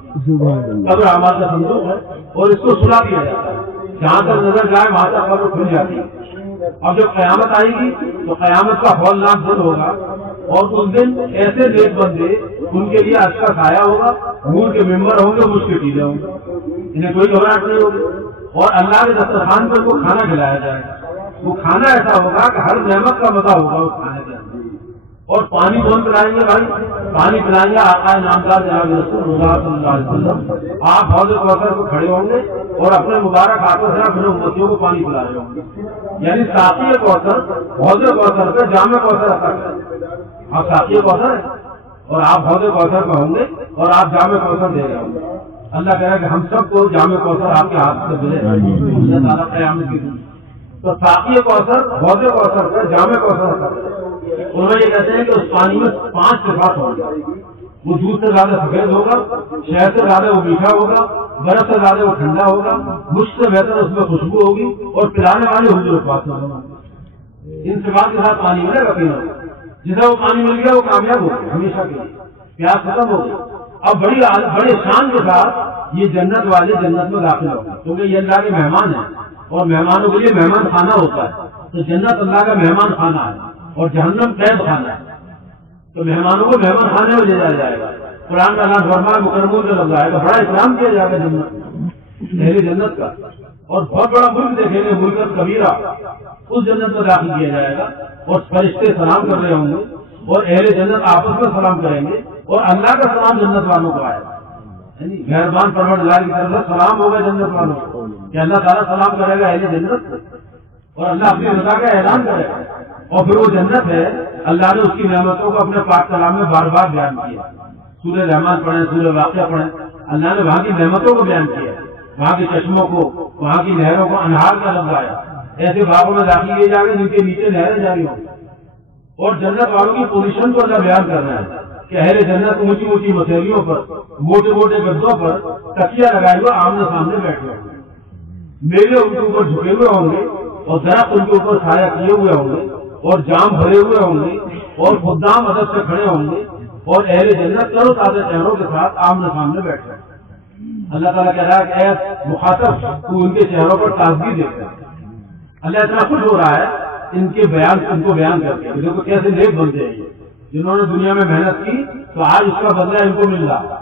قبر اعمال کا صندوق ہے اور اس کو سلا دیا جاتا ہے, جہاں تک نظر جائے وہاں تک قبر کھل جاتی ہے. اب جب قیامت آئے گی تو قیامت کا ہولناک دن ہوگا اور اس دن ایسے نیک بندے ان کے لیے اچھا سایہ ہوگا, نور کے ممبر ہوں گے, مشکل چیزیں ہوں گی, انہیں کوئی گھبراہٹ نہیں ہوگی اور اللہ کے دسترخوان پر کو کھانا کھلایا جائے گا. وہ کھانا ایسا ہوگا کہ ہر نعمت کا مزہ ہوگا اس کھانے کے اندر. اور پانی کون پلائیں گے بھائی؟ پانی پلائیں گے آقا نامدار جناب رسول اللہ صلی اللہ علیہ وسلم. آپ حوض کوثر کو کھڑے ہوں گے اور اپنے مبارک ہاتھوں سے اپنے امتیوں کو پانی پلا رہے ہوں گے. یعنی ساقی کوثر حوض کوثر پہ جام کوثر عطا کریں. آپ ساقی کوثر ہیں اور آپ حوض کوثر پہ ہوں گے اور آپ جام کوثر دے رہے ہوں گے. اللہ کہہ رہا ہے کہ ہم سب کو جام کوثر آپ کے ہاتھ سے ملے اللہ تعالیٰ قیامت کی دن. تو ساقی کوثر حوض کوثر پہ جام کوثر عطا کریں. انہوں یہ کہتے ہیں کہ اس پانی میں 5 صفات ہوں گی. وہ دودھ سے زیادہ سفید ہوگا، شہد سے زیادہ وہ میٹھا ہوگا، برف سے زیادہ وہ ٹھنڈا ہوگا، مشک سے بہتر اس میں خوشبو ہوگی اور پلانے والے حضور پاک ہوگا. ان صفات کے ساتھ پانی ملے گا پینا. جسے وہ پانی مل گیا وہ کامیاب ہو گیا ہمیشہ کے لیے، پیاس ختم ہو گئی. اب بڑے شان کے ساتھ یہ جنت والے جنت میں داخل ہوں گے کیونکہ یہ اللہ کے مہمان ہیں اور مہمانوں کے لیے مہمان خانہ ہوتا ہے. تو جنت اللہ کا مہمان خانہ ہے اور جہنم قید خانہ ہے. تو مہمانوں کو مہمان خانے میں لے جایا جائے گا. قرآن کا اللہ فرمایا مکرموں سے لگ جائے گا. بڑا اکرام کیا جائے گا جنت اہل جنت کا. اور بہت بڑا ملک دیکھیں گے، ملک کبیرہ اس جنت میں داخل کیا جائے گا. اور فرشتے سلام کر رہے ہوں گے اور اہل جنت آپس میں سلام کریں گے اور اللہ کا سلام جنت والوں کو آئے گا. یعنی مہربان پروردگار کی طرف سے سلام ہوگا جنت والوں کو کہ اللہ تعالیٰ سلام کرے گا اہل جنت اور اللہ اپنی رضا کا اعلان کرے گا. اور پھر وہ جنت ہے اللہ نے اس کی نعمتوں کو اپنے پاک کلام میں بار بار بیان کیا. سورہ رحمان پڑھیں، سورہ واقعہ پڑھیں، اللہ نے وہاں کی نعمتوں کو بیان کیا، وہاں کے چشموں کو، وہاں کی نہروں کو انہار کا لفظ آیا. ایسے باغوں میں داخل کیے جا رہے جن کے نیچے نہریں جاری ہوں. اور جنت والوں کی پوزیشن کو اللہ بیان کرنا ہے کہ اہل جنت اونچی اونچی مسیریوں پر، موٹے موٹے گدوں پر تکیہ لگائے ہوئے آمنے سامنے بیٹھے ہوں گے. میلے ان کے اوپر جھکے ہوئے ہوں گے اور درخت ان کے اوپر سایہ کیے ہوئے ہوں گے اور جام بھرے ہوئے ہوں گے اور خدام ادب سے کھڑے ہوں گے اور اہل جنت تر و تازہ چہروں کے ساتھ آمنے سامنے بیٹھے. اللہ تعالیٰ کہہ رہا ہے کہ اے مخاطب تو ان کے چہروں پر تازگی دیکھ رہا ہے. اللہ اتنا خوش ہو رہا ہے ان کے بیان ان کو بیان کر کے دیکھو کیسے نیک بنتے ہیں جنہوں نے دنیا میں محنت کی تو آج اس کا بدلہ ان کو مل رہا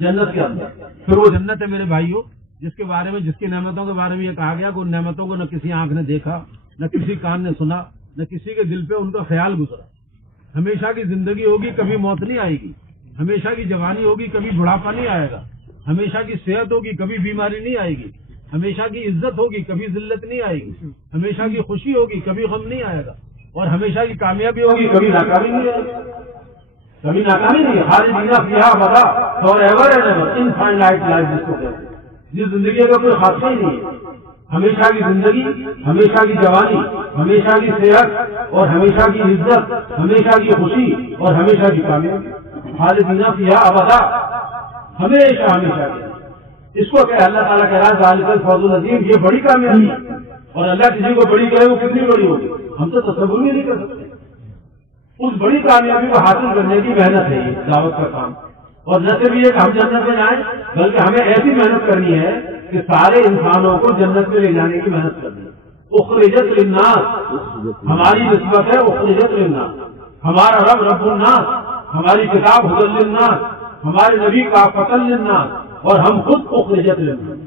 جنت کے اندر. پھر وہ جنت ہے میرے بھائیوں جس کے بارے میں، جس کی نعمتوں کے بارے میں یہ کہا گیا کہ ان نعمتوں کو نہ کسی آنکھ نے دیکھا، نہ کسی کان نے سنا، نہ کسی کے دل پہ ان کا خیال گزرا. ہمیشہ کی زندگی ہوگی، کبھی موت نہیں آئے گی. ہمیشہ کی جوانی ہوگی، کبھی بڑھاپا نہیں آئے گا. ہمیشہ کی صحت ہوگی، کبھی بیماری نہیں آئے گی. ہمیشہ کی عزت ہوگی، کبھی ذلت نہیں آئے گی. ہمیشہ کی خوشی ہوگی، کبھی غم نہیں آئے گا. اور ہمیشہ کی کامیابی ہوگی، کبھی ناکامی نہیں آئے گی. کبھی ناکامی نہیں. خالدین فیہا ابدا for ever and ever, infinite life جس کو کہتے ہیں، جس زندگی کا کوئی خاصہ ہی نہیں ہے. ہمیشہ کی زندگی، ہمیشہ کی جوانی، ہمیشہ کی صحت اور ہمیشہ کی عزت، ہمیشہ کی خوشی اور ہمیشہ کی کامیابی. خالدین فیہا ابدا، ہمیشہ ہمیشہ کی. اس کو کہ اللہ تعالیٰ کہہ رہا ہے ذالک الفوز العظیم، یہ بڑی کامیابی ہے. اور اللہ کسی کو بڑی کہے وہ کتنی بڑی ہوگی ہم تو تصور بھی نہیں کر سکتے. اس بڑی کامیابی کو حاصل کرنے کی محنت ہے یہ دعوت کا کام. اور نہ صرف یہ کہ ہم جنت میں جائیں بلکہ ہمیں ایسی محنت کرنی ہے کہ سارے انسانوں کو جنت میں لے جانے کی محنت کرنی ہے. اخرجت للناس ہماری نسبت ہے، اخرجت للناس. ہمارا رب رب الناس، ہماری کتاب ہدی للناس، ہمارے نبی کا قتل للناس اور ہم خود اخرجت للناس.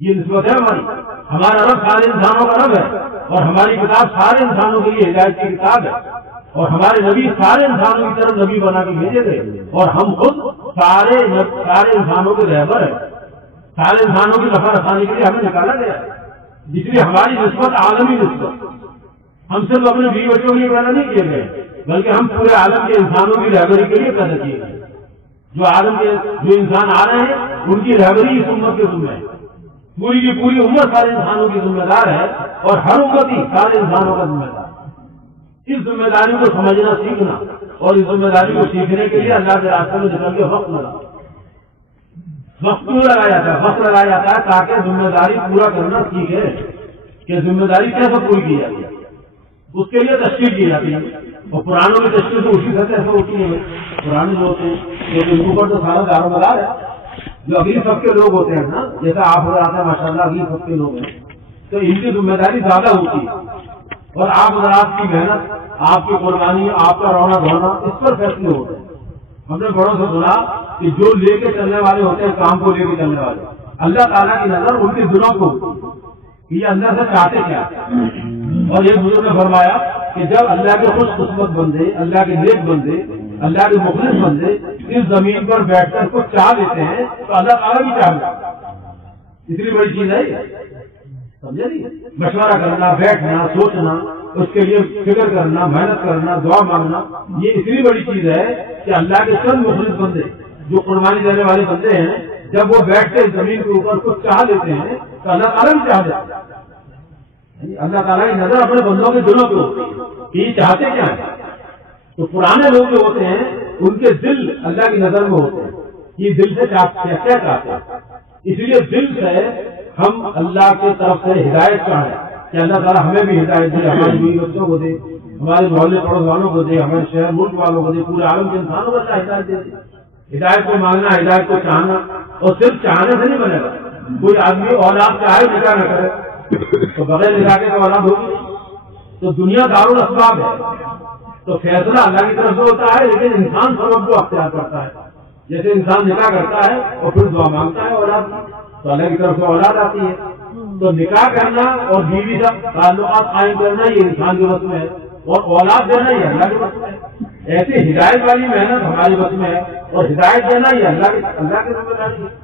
یہ نسبت ہے ہماری. ہمارا رب سارے انسانوں کا رب ہے اور ہماری کتاب سارے انسانوں کے لیے ہدایت کی کتاب ہے اور ہمارے نبی سارے انسانوں کی طرف نبی بنا کے بھیجے گئے اور ہم خود سارے انسانوں کے رہبر ہیں. سارے انسانوں کی نفع رسانی کے لیے ہمیں نکالا گیا ہے. اس لیے ہماری نسبت عالمی نسبت. ہم صرف اپنے بیوی بچوں کے لیے پیدا نہیں کیے گئے بلکہ ہم پورے عالم کے انسانوں کی رہبری کے لیے پیدا کیے گئے. جو عالم کے جو انسان آ رہے ہیں ان کی رہبری اس امت کے ذمہ ہے. پوری کی پوری امت سارے انسانوں کی ذمہ دار ہے اور ہر امت ہی سارے انسانوں کا ذمہ دار. اس ذمہ داری کو سمجھنا سیکھنا اور اس ذمہ داری کو سیکھنے کے لیے اللہ کے راستے میں نکل کے وقت لگا. وقت کیوں لگایا جاتا ہے؟ وقت لگایا جاتا ہے تاکہ ذمہ داری پورا کرنا سیکھے کہ ذمہ داری کیسے پوری کی جاتی ہے. اس کے لیے تشکیل کی جاتی ہے اور پرانوں کی تشکیل تو اسی سطح سے ہوتی ہے. پرانے جو ہوتے ہیں ان کے اوپر تو سارا دار و مدار ہے. جو اگلی سب کے لوگ ہوتے ہیں نا، جیسا آپ حضرات ہیں ماشاء اللہ اگلی سب کے لوگ ہیں تو ان کی ذمہ داری زیادہ ہوتی ہے اور آپ حضرات کی محنت، آپ کی قربانی، آپ کا رونا دھونا اس پر فیصلے ہوتے ہیں. ہم نے بڑوں سے سنا کہ جو لے کے چلنے والے ہوتے ہیں کام کو لے کے چلنے والے، اللہ تعالیٰ کی نظر ان کے دلوں کو کہ یہ اندر سے چاہتے کیا. اور ایک بزرگ نے فرمایا کہ جب اللہ کے خوش قسمت بندے، اللہ کے نیک بندے، اللہ کے مخلص بندے اس زمین پر بیٹھ کر کچھ چاہ لیتے ہیں تو اللہ تعالیٰ بھی چاہتا. اتنی بڑی چیز ہے، سمجھے نہیں؟ مشورہ کرنا، بیٹھنا، سوچنا، اس کے لیے فکر کرنا، محنت کرنا، دعا مانگنا، یہ اتنی بڑی چیز ہے کہ اللہ کے چند مخلص بندے جو قربانی دینے والے بندے ہیں، جب وہ بیٹھ کے زمین کے اوپر کچھ چاہ لیتے ہیں تو اللہ تعالیٰ بھی چاہ دیتا ہے. اللہ تعالیٰ کی نظر اپنے بندوں کے دلوں پہ ہوتی ہے کہ یہ چاہتے کیا ہیں. تو پرانے لوگ جو ہوتے ہیں ان کے دل اللہ کی نظر میں ہوتے ہیں، یہ دل سے کیا چاہتے ہیں. اس لیے دل سے ہم اللہ کی طرف سے ہدایت چاہیں کہ اللہ تعالیٰ ہمیں بھی ہدایت دے، ہمارے بیوی بچوں کو دے، ہمارے محلے پڑوس والوں کو دے، ہمارے شہر ملک والوں کو دے، پورے عالم کے انسانوں کو ہدایت دے. ہدایت کو مانگنا، ہدایت کو چاہنا، اور صرف چاہنے سے نہیں بنے گا. کوئی آدمی اولاد چاہے نکاح نہ کرے تو بغیر نکاح کے اولاد ہوگی. تو دنیا دارالاسباب ہے، تو فیصلہ اللہ کی طرف سے ہوتا ہے، لیکن انسان سبب کو اختیار کرتا ہے. جیسے انسان نکاح کرتا ہے اور پھر دعا مانگتا ہے اولاد کی تو اللہ کی طرف سے اولاد آتی ہے. تو نکاح کرنا اور بیوی سے تعلقات قائم کرنا یہ انسان کے بس میں ہے، اور اولاد دینا یہ اللہ کے بس میں ہے. ایسی ہدایت والی محنت ہمارے بس میں ہے، اور ہدایت دینا یہ اللہ کی ذمہ داری ہے.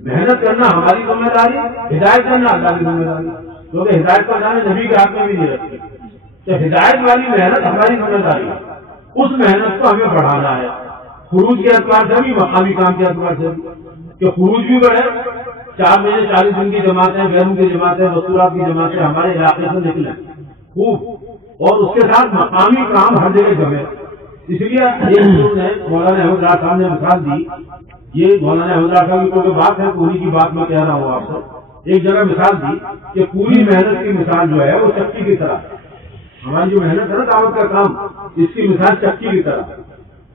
محنت کرنا ہماری ذمہ داری، ہدایت کرنا اللہ کی ذمہ داری، کیونکہ ہدایت کا جانے نبی کے ہاتھ میں بھی نہیں رکھتی. تو ہدایت والی محنت ہماری ذمہ داری ہے، اس محنت کو ہمیں بڑھانا ہے. خروج کے اعتبار سے بھی، مقامی کام کے اعتبار سے بھی، کہ خروج بھی بڑھے. 4 مہینے 40 دن کی جماعتیں، بیرون کی جماعتیں، مستورات کی جماعتیں ہمارے علاقے سے نکلیں خوب، اور اس کے ساتھ مقامی کام ہر جگہ جمے. اس لیے یہ حضور نے مولانا احمد اللہ صاحب نے مثال دی. یہ مولانا احمد اللہ صاحب کی کوئی بات ہے، پوری کی بات میں کہہ رہا ہوں آپ کو. ایک جگہ مثال دی کہ پوری محنت کی مثال جو ہے وہ چکی کی طرح. ہماری جو محنت ہے نا دعوت کا کام، اس کی مثال چکی کی طرح.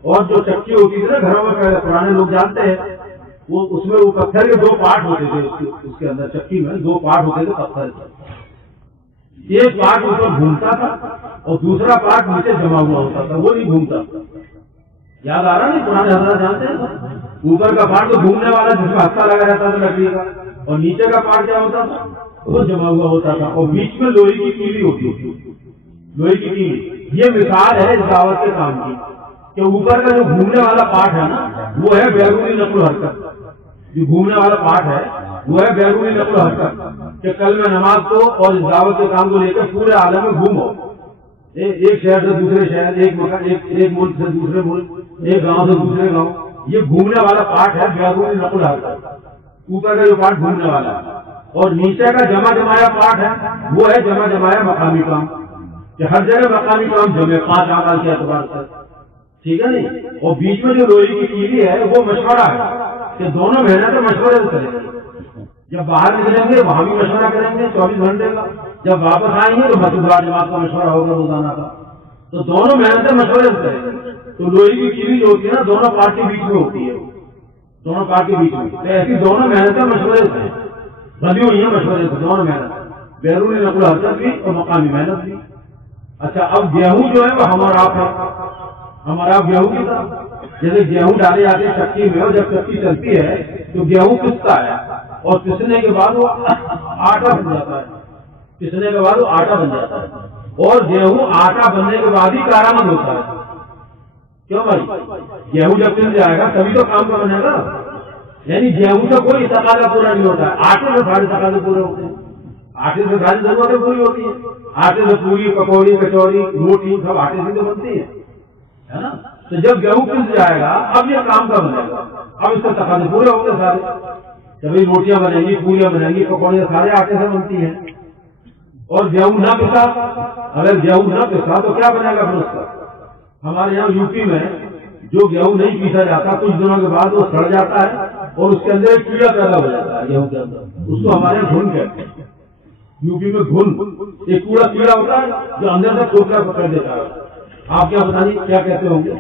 اور جو چکی ہوتی تھی نا گھروں میں پرانے لوگ جانتے ہیں، وہ اس میں وہ پتھر کے 2 پارٹ ہوتے تھے. اس کے اندر چکی میں 2 پارٹ ہوتے تھے پتھر کے. ایک پارٹ اوپر گھومتا تھا اور دوسرا پارٹ نیچے جمع ہوا ہوتا تھا، وہ نہیں گھومتا. یاد آ رہا نہیں؟ پرانے حضرات جانتے ہیں اوپر کا پارٹ تو گھومنے والا جس میں ہتھا لگا رہتا تھا لکڑی کا، اور نیچے کا پارٹ کیا ہوتا تھا؟ وہ جمع ہوا ہوتا تھا، اور بیچ میں لوہے کی کیلی ہوتی تھی. لوہے کی کیلی یہ مثال ہے اس دعوت کے کام کی، کہ اوپر کا جو گھومنے والا پارٹ ہے نا وہ ہے بیرونی نقل و حرکت. جو گھومنے والا پارٹ ہے وہ ہے بیرونی نقل و حرکت، کہ کل میں نماز کو اور اس دعوت کے کام کو لے کر پورے عالم میں گھومو. ایک شہر سے دوسرے شہر، ایک ملک سے دوسرے ملک، ایک گاؤں سے دوسرے گاؤں. یہ گھومنے والا پارٹ ہے بیرونی نقل و حرکت. اوپر کا جو پارٹ گھومنے والا ہے، اور نیچے کا جمع جمایا پارٹ ہے وہ ہے جمع جمایا مقامی کام، کہ ہر جگہ مقامی کام جمع 5 اعمال کے اعتبار سے. ٹھیک ہے نہیں؟ اور بیچ میں جو لوہے کی کیلی ہے وہ مشورہ ہے، کہ دونوں محنتیں مشورے سے کریں گے. جب باہر نکلیں گے وہاں بھی مشورہ کریں گے 24 گھنٹے کا. جب واپس آئیں گے تو مسجد جماعت کا مشورہ ہوگا روزانہ کا. تو دونوں محنتیں مشورے سے کریں گے. تو لوہے کی کیلی جو ہوتی ہے نا دونوں پارٹ کے بیچ میں ہوتی ہے، دونوں پارٹ کے بیچ میں. تو ایسی دونوں محنتیں مشورے سے بندی ہوئی ہیں، مشورے سے دونوں محنت، بیرونی نقل و حرکت بھی اور مقامی محنت بھی. اچھا اب گیہوں جو ہے وہ ہم اور آپ ہے. ہمارا گیہوں کی طرح جیسے گیہوں ڈالے جاتے ہیں چکی میں، اور جب چکی چلتی ہے تو گیہوں پستا ہے، اور پسنے کے بعد وہ آٹا بن جاتا ہے. پسنے کے بعد وہ آٹا بن جاتا ہے، اور گیہوں آٹا بننے کے بعد ہی کارآمد ہوتا ہے. کیوں بھائی؟ گیہوں جب پس جائے گا تبھی تو کام کا بنے گا. یعنی گیہوں سے کوئی تقاضا پورا نہیں ہوتا ہے، آٹے سے سارے تقاضے پورے ہوتے ہیں. آٹے سے ساری ضرورتیں پوری ہوتی ہیں. آٹے سے پوری، پکوڑی، کچوری، روٹی سب آٹے سے تو بنتی ہے نا. تو جب گیہوں پس جائے گا اب یہ کام کا بنے گا. اب اس سے تقاضے پورے ہوں گے سارے. جبھی روٹیاں بنیں گی، پوریاں بنیں گی، پکوڑیاں سارے آٹے سے بنتی ہیں. اور گیہوں نہ پسا، اگر گیہوں نہ پسا تو کیا بنے گا پھر اس کا؟ ہمارے یہاں یوپی میں جو گیہوں نہیں پیسا جاتا کچھ دنوں کے بعد وہ سڑ جاتا ہے، اور اس کے اندر ایک کیڑا پیدا ہو جاتا ہے گیہوں کے اندر. اس کو ہمارے یہاں گھن کہتے ہیں. یوپی میں گھن ایک کیڑا ہوتا ہے جو اندر سے کھوکھلا پکڑ دیتا ہے. آپ کیا پتہ نہیں کیا کہتے ہوں گے،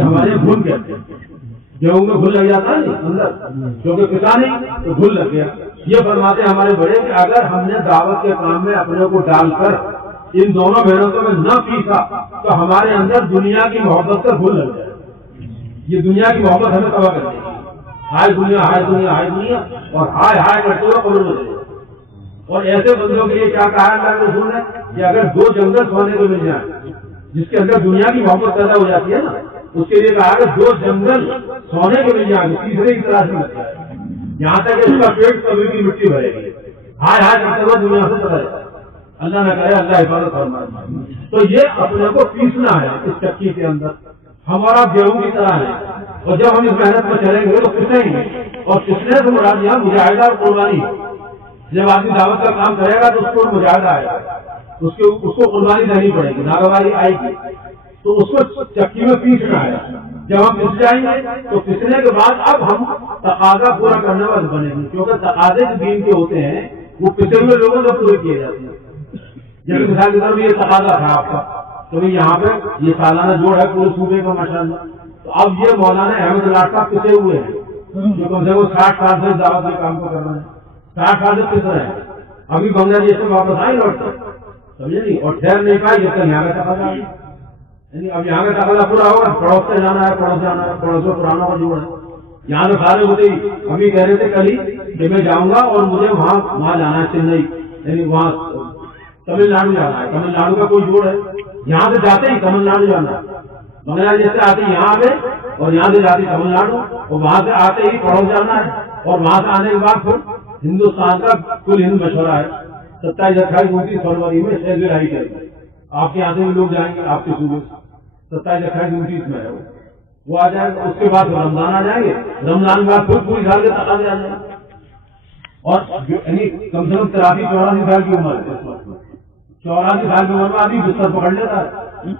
ہمارے یہاں گھن کہتے ہیں. گیہوں میں گھن لگ جاتا ہے اندر، کیونکہ پسا نہیں تو گھن لگ گیا. یہ فرماتے ہیں ہمارے بڑے کہ اگر ہم نے دعوت کے کام میں اپنے کو ڈال کر ان دونوں محنتوں میں نہ پیسا تو ہمارے اندر دنیا کی محبت کا گھن لگ جائے. یہ دنیا کی محبت ہمیں تباہ کر دے گی. ہائے دنیا ہائے دنیا ہائے دنیا، اور ہائے ہائے کرتے ہوئے قبر میں چلے۔ اور ایسے بندوں کے لیے کیا کہا ہے اللہ کے رسول نے کہ اگر 2 جنگل سونے کو مل جائیں، جس کے اندر دنیا کی محبت پیدا ہو جاتی ہے نا، اس کے لیے کہا کہ 2 جنگل سونے کے مل جائیں گے، تیسرے کی تلاش نہیں کرتا ہے، یہاں تک کہ اس کا پیٹ کبھی کی مٹی بھرے گی، ہائے ہائے کرتے ہوئے دنیا سے چلا جائے۔ اللہ نہ کرے، اللہ حفاظت فرمائے۔ تو یہ اپنے کو پیسنا ہے اس چکی کے اندر، ہمارا گیہوں کی طرح ہے، اور جب ہم اس محنت میں چلیں گے تو پسیں گے، اور پسنے سے مراد یہاں مجاہدہ اور قربانی۔ جب آدمی دعوت کا کام کرے گا تو اس کو مجاہدہ آئے گا، اس کو قربانی دینی پڑے گی، ناگواری آئے گی، تو اس کو چکی میں پیسنا ہے۔ جب ہم پس جائیں گے تو پسنے کے بعد اب ہم تقاضا پورا کرنے والے بنے گے، کیونکہ تقاضے جو دین کے ہوتے ہیں وہ پسے ہوئے لوگوں سے پورے کیے جاتے ہیں۔ جیسے مثال کے طور پر یہ تقاضا تھا آپ کا، تو یہاں پہ یہ سالانہ جوڑ ہے پورے صوبے کا ماشاءاللہ، تو اب یہ مولانا احمد اللہ صاحب پسے ہوئے ہیں جو کم سے کم 60 سال سے دعوت کے کام کو کر رہے ہیں، 60 سال سے پس رہے ہیں، ابھی بنگلہ دیش سے واپس آئے لوٹ کر، سمجھے نہیں، اور ٹھہر نہیں پائے جب تک یہاں کا تقاضا آئی، یعنی اب یہاں کا تقاضا پورا ہوگا، پڑوس سے جانا ہے، پڑوس جانا ہے، پڑوس میں پرانا کا جوڑ ہے، یہاں تو سارے ہوتے ہی ابھی کہہ رہے تھے کل ہی کہ میں جاؤں گا اور مجھے وہاں جانا ہے چنئی، یعنی وہاں تمل ناڈو جانا ہے، تمل ناڈو کا کوئی جوڑ ہے، یہاں سے جاتے ہی تمل ناڈو جانا ہے، بنگلہ دیش سے آتے یہاں آ گئے اور یہاں سے جاتے تمل ناڈو، اور وہاں سے آتے ہی پڑوس جانا ہے، اور وہاں سے آنے کے بعد پھر ہندوستان کا کل ہند مشورہ ہے 27 28 29 فروری میں شہر لائی کریں گے، آپ کے یہاں سے بھی لوگ جائیں گے، آپ کے صوبے سے 27 28 29 میں ہے وہ آ جائے گا، اس کے بعد رمضان آ جائیں گے، رمضان کے بعد پھر پوری سال کے تقاضے آ جائیں گے، اور یعنی کم سے کم 83 84 سال کی عمر ہے اس وقت، 84 سال کی عمر میں آدمی بستر پکڑ لیتا ہے،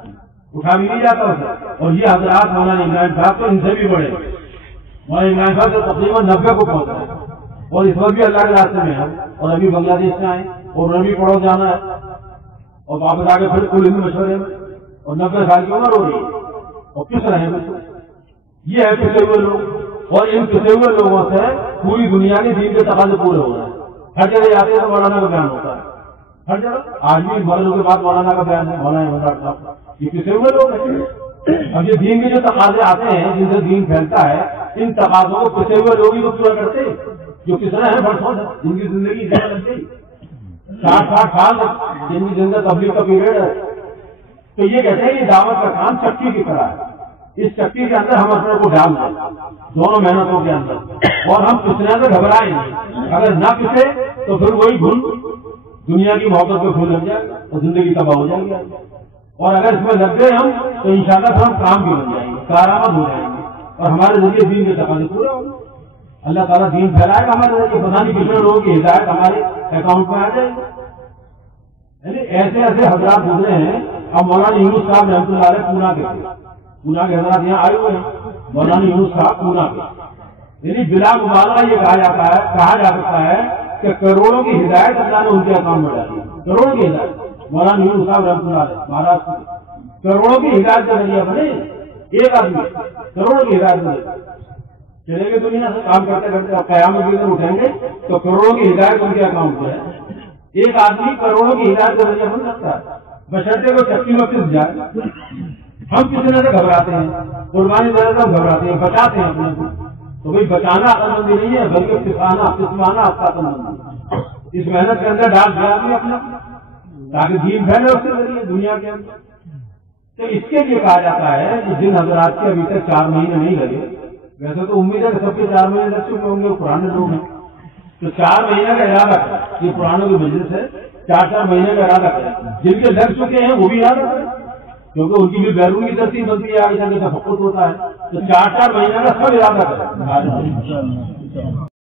اٹھا بھی نہیں جاتا اسے، اور یہ حضرات مولانا عمران صاحب تو ان سے بھی بڑے، مولانا عمران صاحب تو تقریباً 90 کو پہنچا ہے، اور اس وقت بھی اللہ کے راستے میں ہے، اور ابھی بنگلہ دیش سے آئے اور انہیں بھی پڑوس جانا ہے، اور واپس آ کے پھر کل ہند مشورے میں، اور 90 سال کی عمر ہو رہی ہے اور کس رہے ہیں، یہ ہے پسے ہوئے لوگ، اور ان پسے ہوئے لوگوں سے پوری دنیا کے دین کے تقاضے پورے ہو رہے ہیں، ہر جگہ جاتے ہیں تو مولانا کا بیان ہوتا ہے، ہر جگہ آج بھی مرضوں کے بعد مولانا کا بیان ہے، مولانا احمد صاحب، یہ پسے ہوئے لوگ ہیں، اب یہ دین کے جو تقاضے آتے ہیں جن سے دین پھیلتا ہے، ان تقاضوں کو پسے ہوئے لوگ ہی تو پورا کرتے ہیں، جو کس طرح ہیں برسوں سے جن کی زندگی لگ گئی 60 سال جن کی زندگی تبلیغ کا پیریڈ ہے، تو یہ کہتے ہیں یہ دعوت کا کام چکی کی طرح ہے، اس چکی کے اندر ہم اپنے کو ڈال دیں دونوں محنتوں کے اندر، اور ہم پسنے سے گھبرائیں نہیں، اگر نہ پسے تو پھر وہی گھن دنیا کی محبت پہ پھول لگ جائے گا اور زندگی تباہ ہو جائے گی، اور اگر اس میں لگ گئے ہم تو انشاءاللہ پھر ہم کام بھی بن جائیں گے، کارآمد ہو جائیں گے، اور ہمارے ذریعے دین کے تقاضے پورے ہوں گے، اللہ تعالیٰ دین پھیلائے گا ہمارے ذریعے، پتہ نہیں کتنے لوگوں کی ہدایت ہمارے اکاؤنٹ میں آ جائے گی، یعنی ایسے ایسے حضرات گزرے ہیں۔ اب مولانا یونس صاحب رحمۃ اللہ علیہ پونا کے حضرات یہاں آئے ہوئے ہیں، مولانا یونس صاحب پونا کے، یعنی بلا مبالغہ یہ کہا جا سکتا ہے کہ کروڑوں کی ہدایت اللہ نے ان کے اکاؤنٹ میں ڈالی، کروڑوں کی ہدایت، مولانا یونس صاحب رحمۃ اللہ علیہ مہاراشٹر کروڑوں کی ہدایت کا ذریعہ بنے، ایک آدمی کروڑوں کی ہدایت بنے، چلیں گے دنیا سے کام کرتے کرتے اور قیامت کے دن اٹھیں گے تو کروڑوں کی ہدایت ان کے اکاؤنٹ میں ہے، ایک آدمی کروڑوں کی ہدایت کا ذریعہ بن سکتا ہے، بشرطے کو چکی میں پس جائے۔ ہم کسی سے گھبراتے ہیں، قربانی دینے سے گھبراتے ہیں، بچاتے ہیں اپنے کو، تو بھائی بچانا عقل مندی نہیں ہے بلکہ پسوانا آپ کا عقل مندی ہے۔ اس محنت کے اندر ڈال دیا آدمی اپنا تاکہ دین پھیلے اس کے ذریعے دنیا کے اندر۔ تو اس کے لیے کہا جاتا ہے کہ جن حضرات کے ابھی تک 4 مہینے نہیں لگے، ویسے تو امید ہے کہ سب کے 4 مہینے لگ چکے ہوں گے، پرانے لوگ ہیں، تو 4 مہینے کا ارادہ کریں، یہ پرانوں کی مجلس ہے، 4 مہینے کا ارادہ کریں، جن کے لگ چکے ہیں وہ بھی ارادہ کریں، کیونکہ ان کی بھی بیرونی ترتیب بنتی ہے، آگے جا کے تفقد ہوتا ہے، تو 4 مہینے کا سب ارادہ کریں۔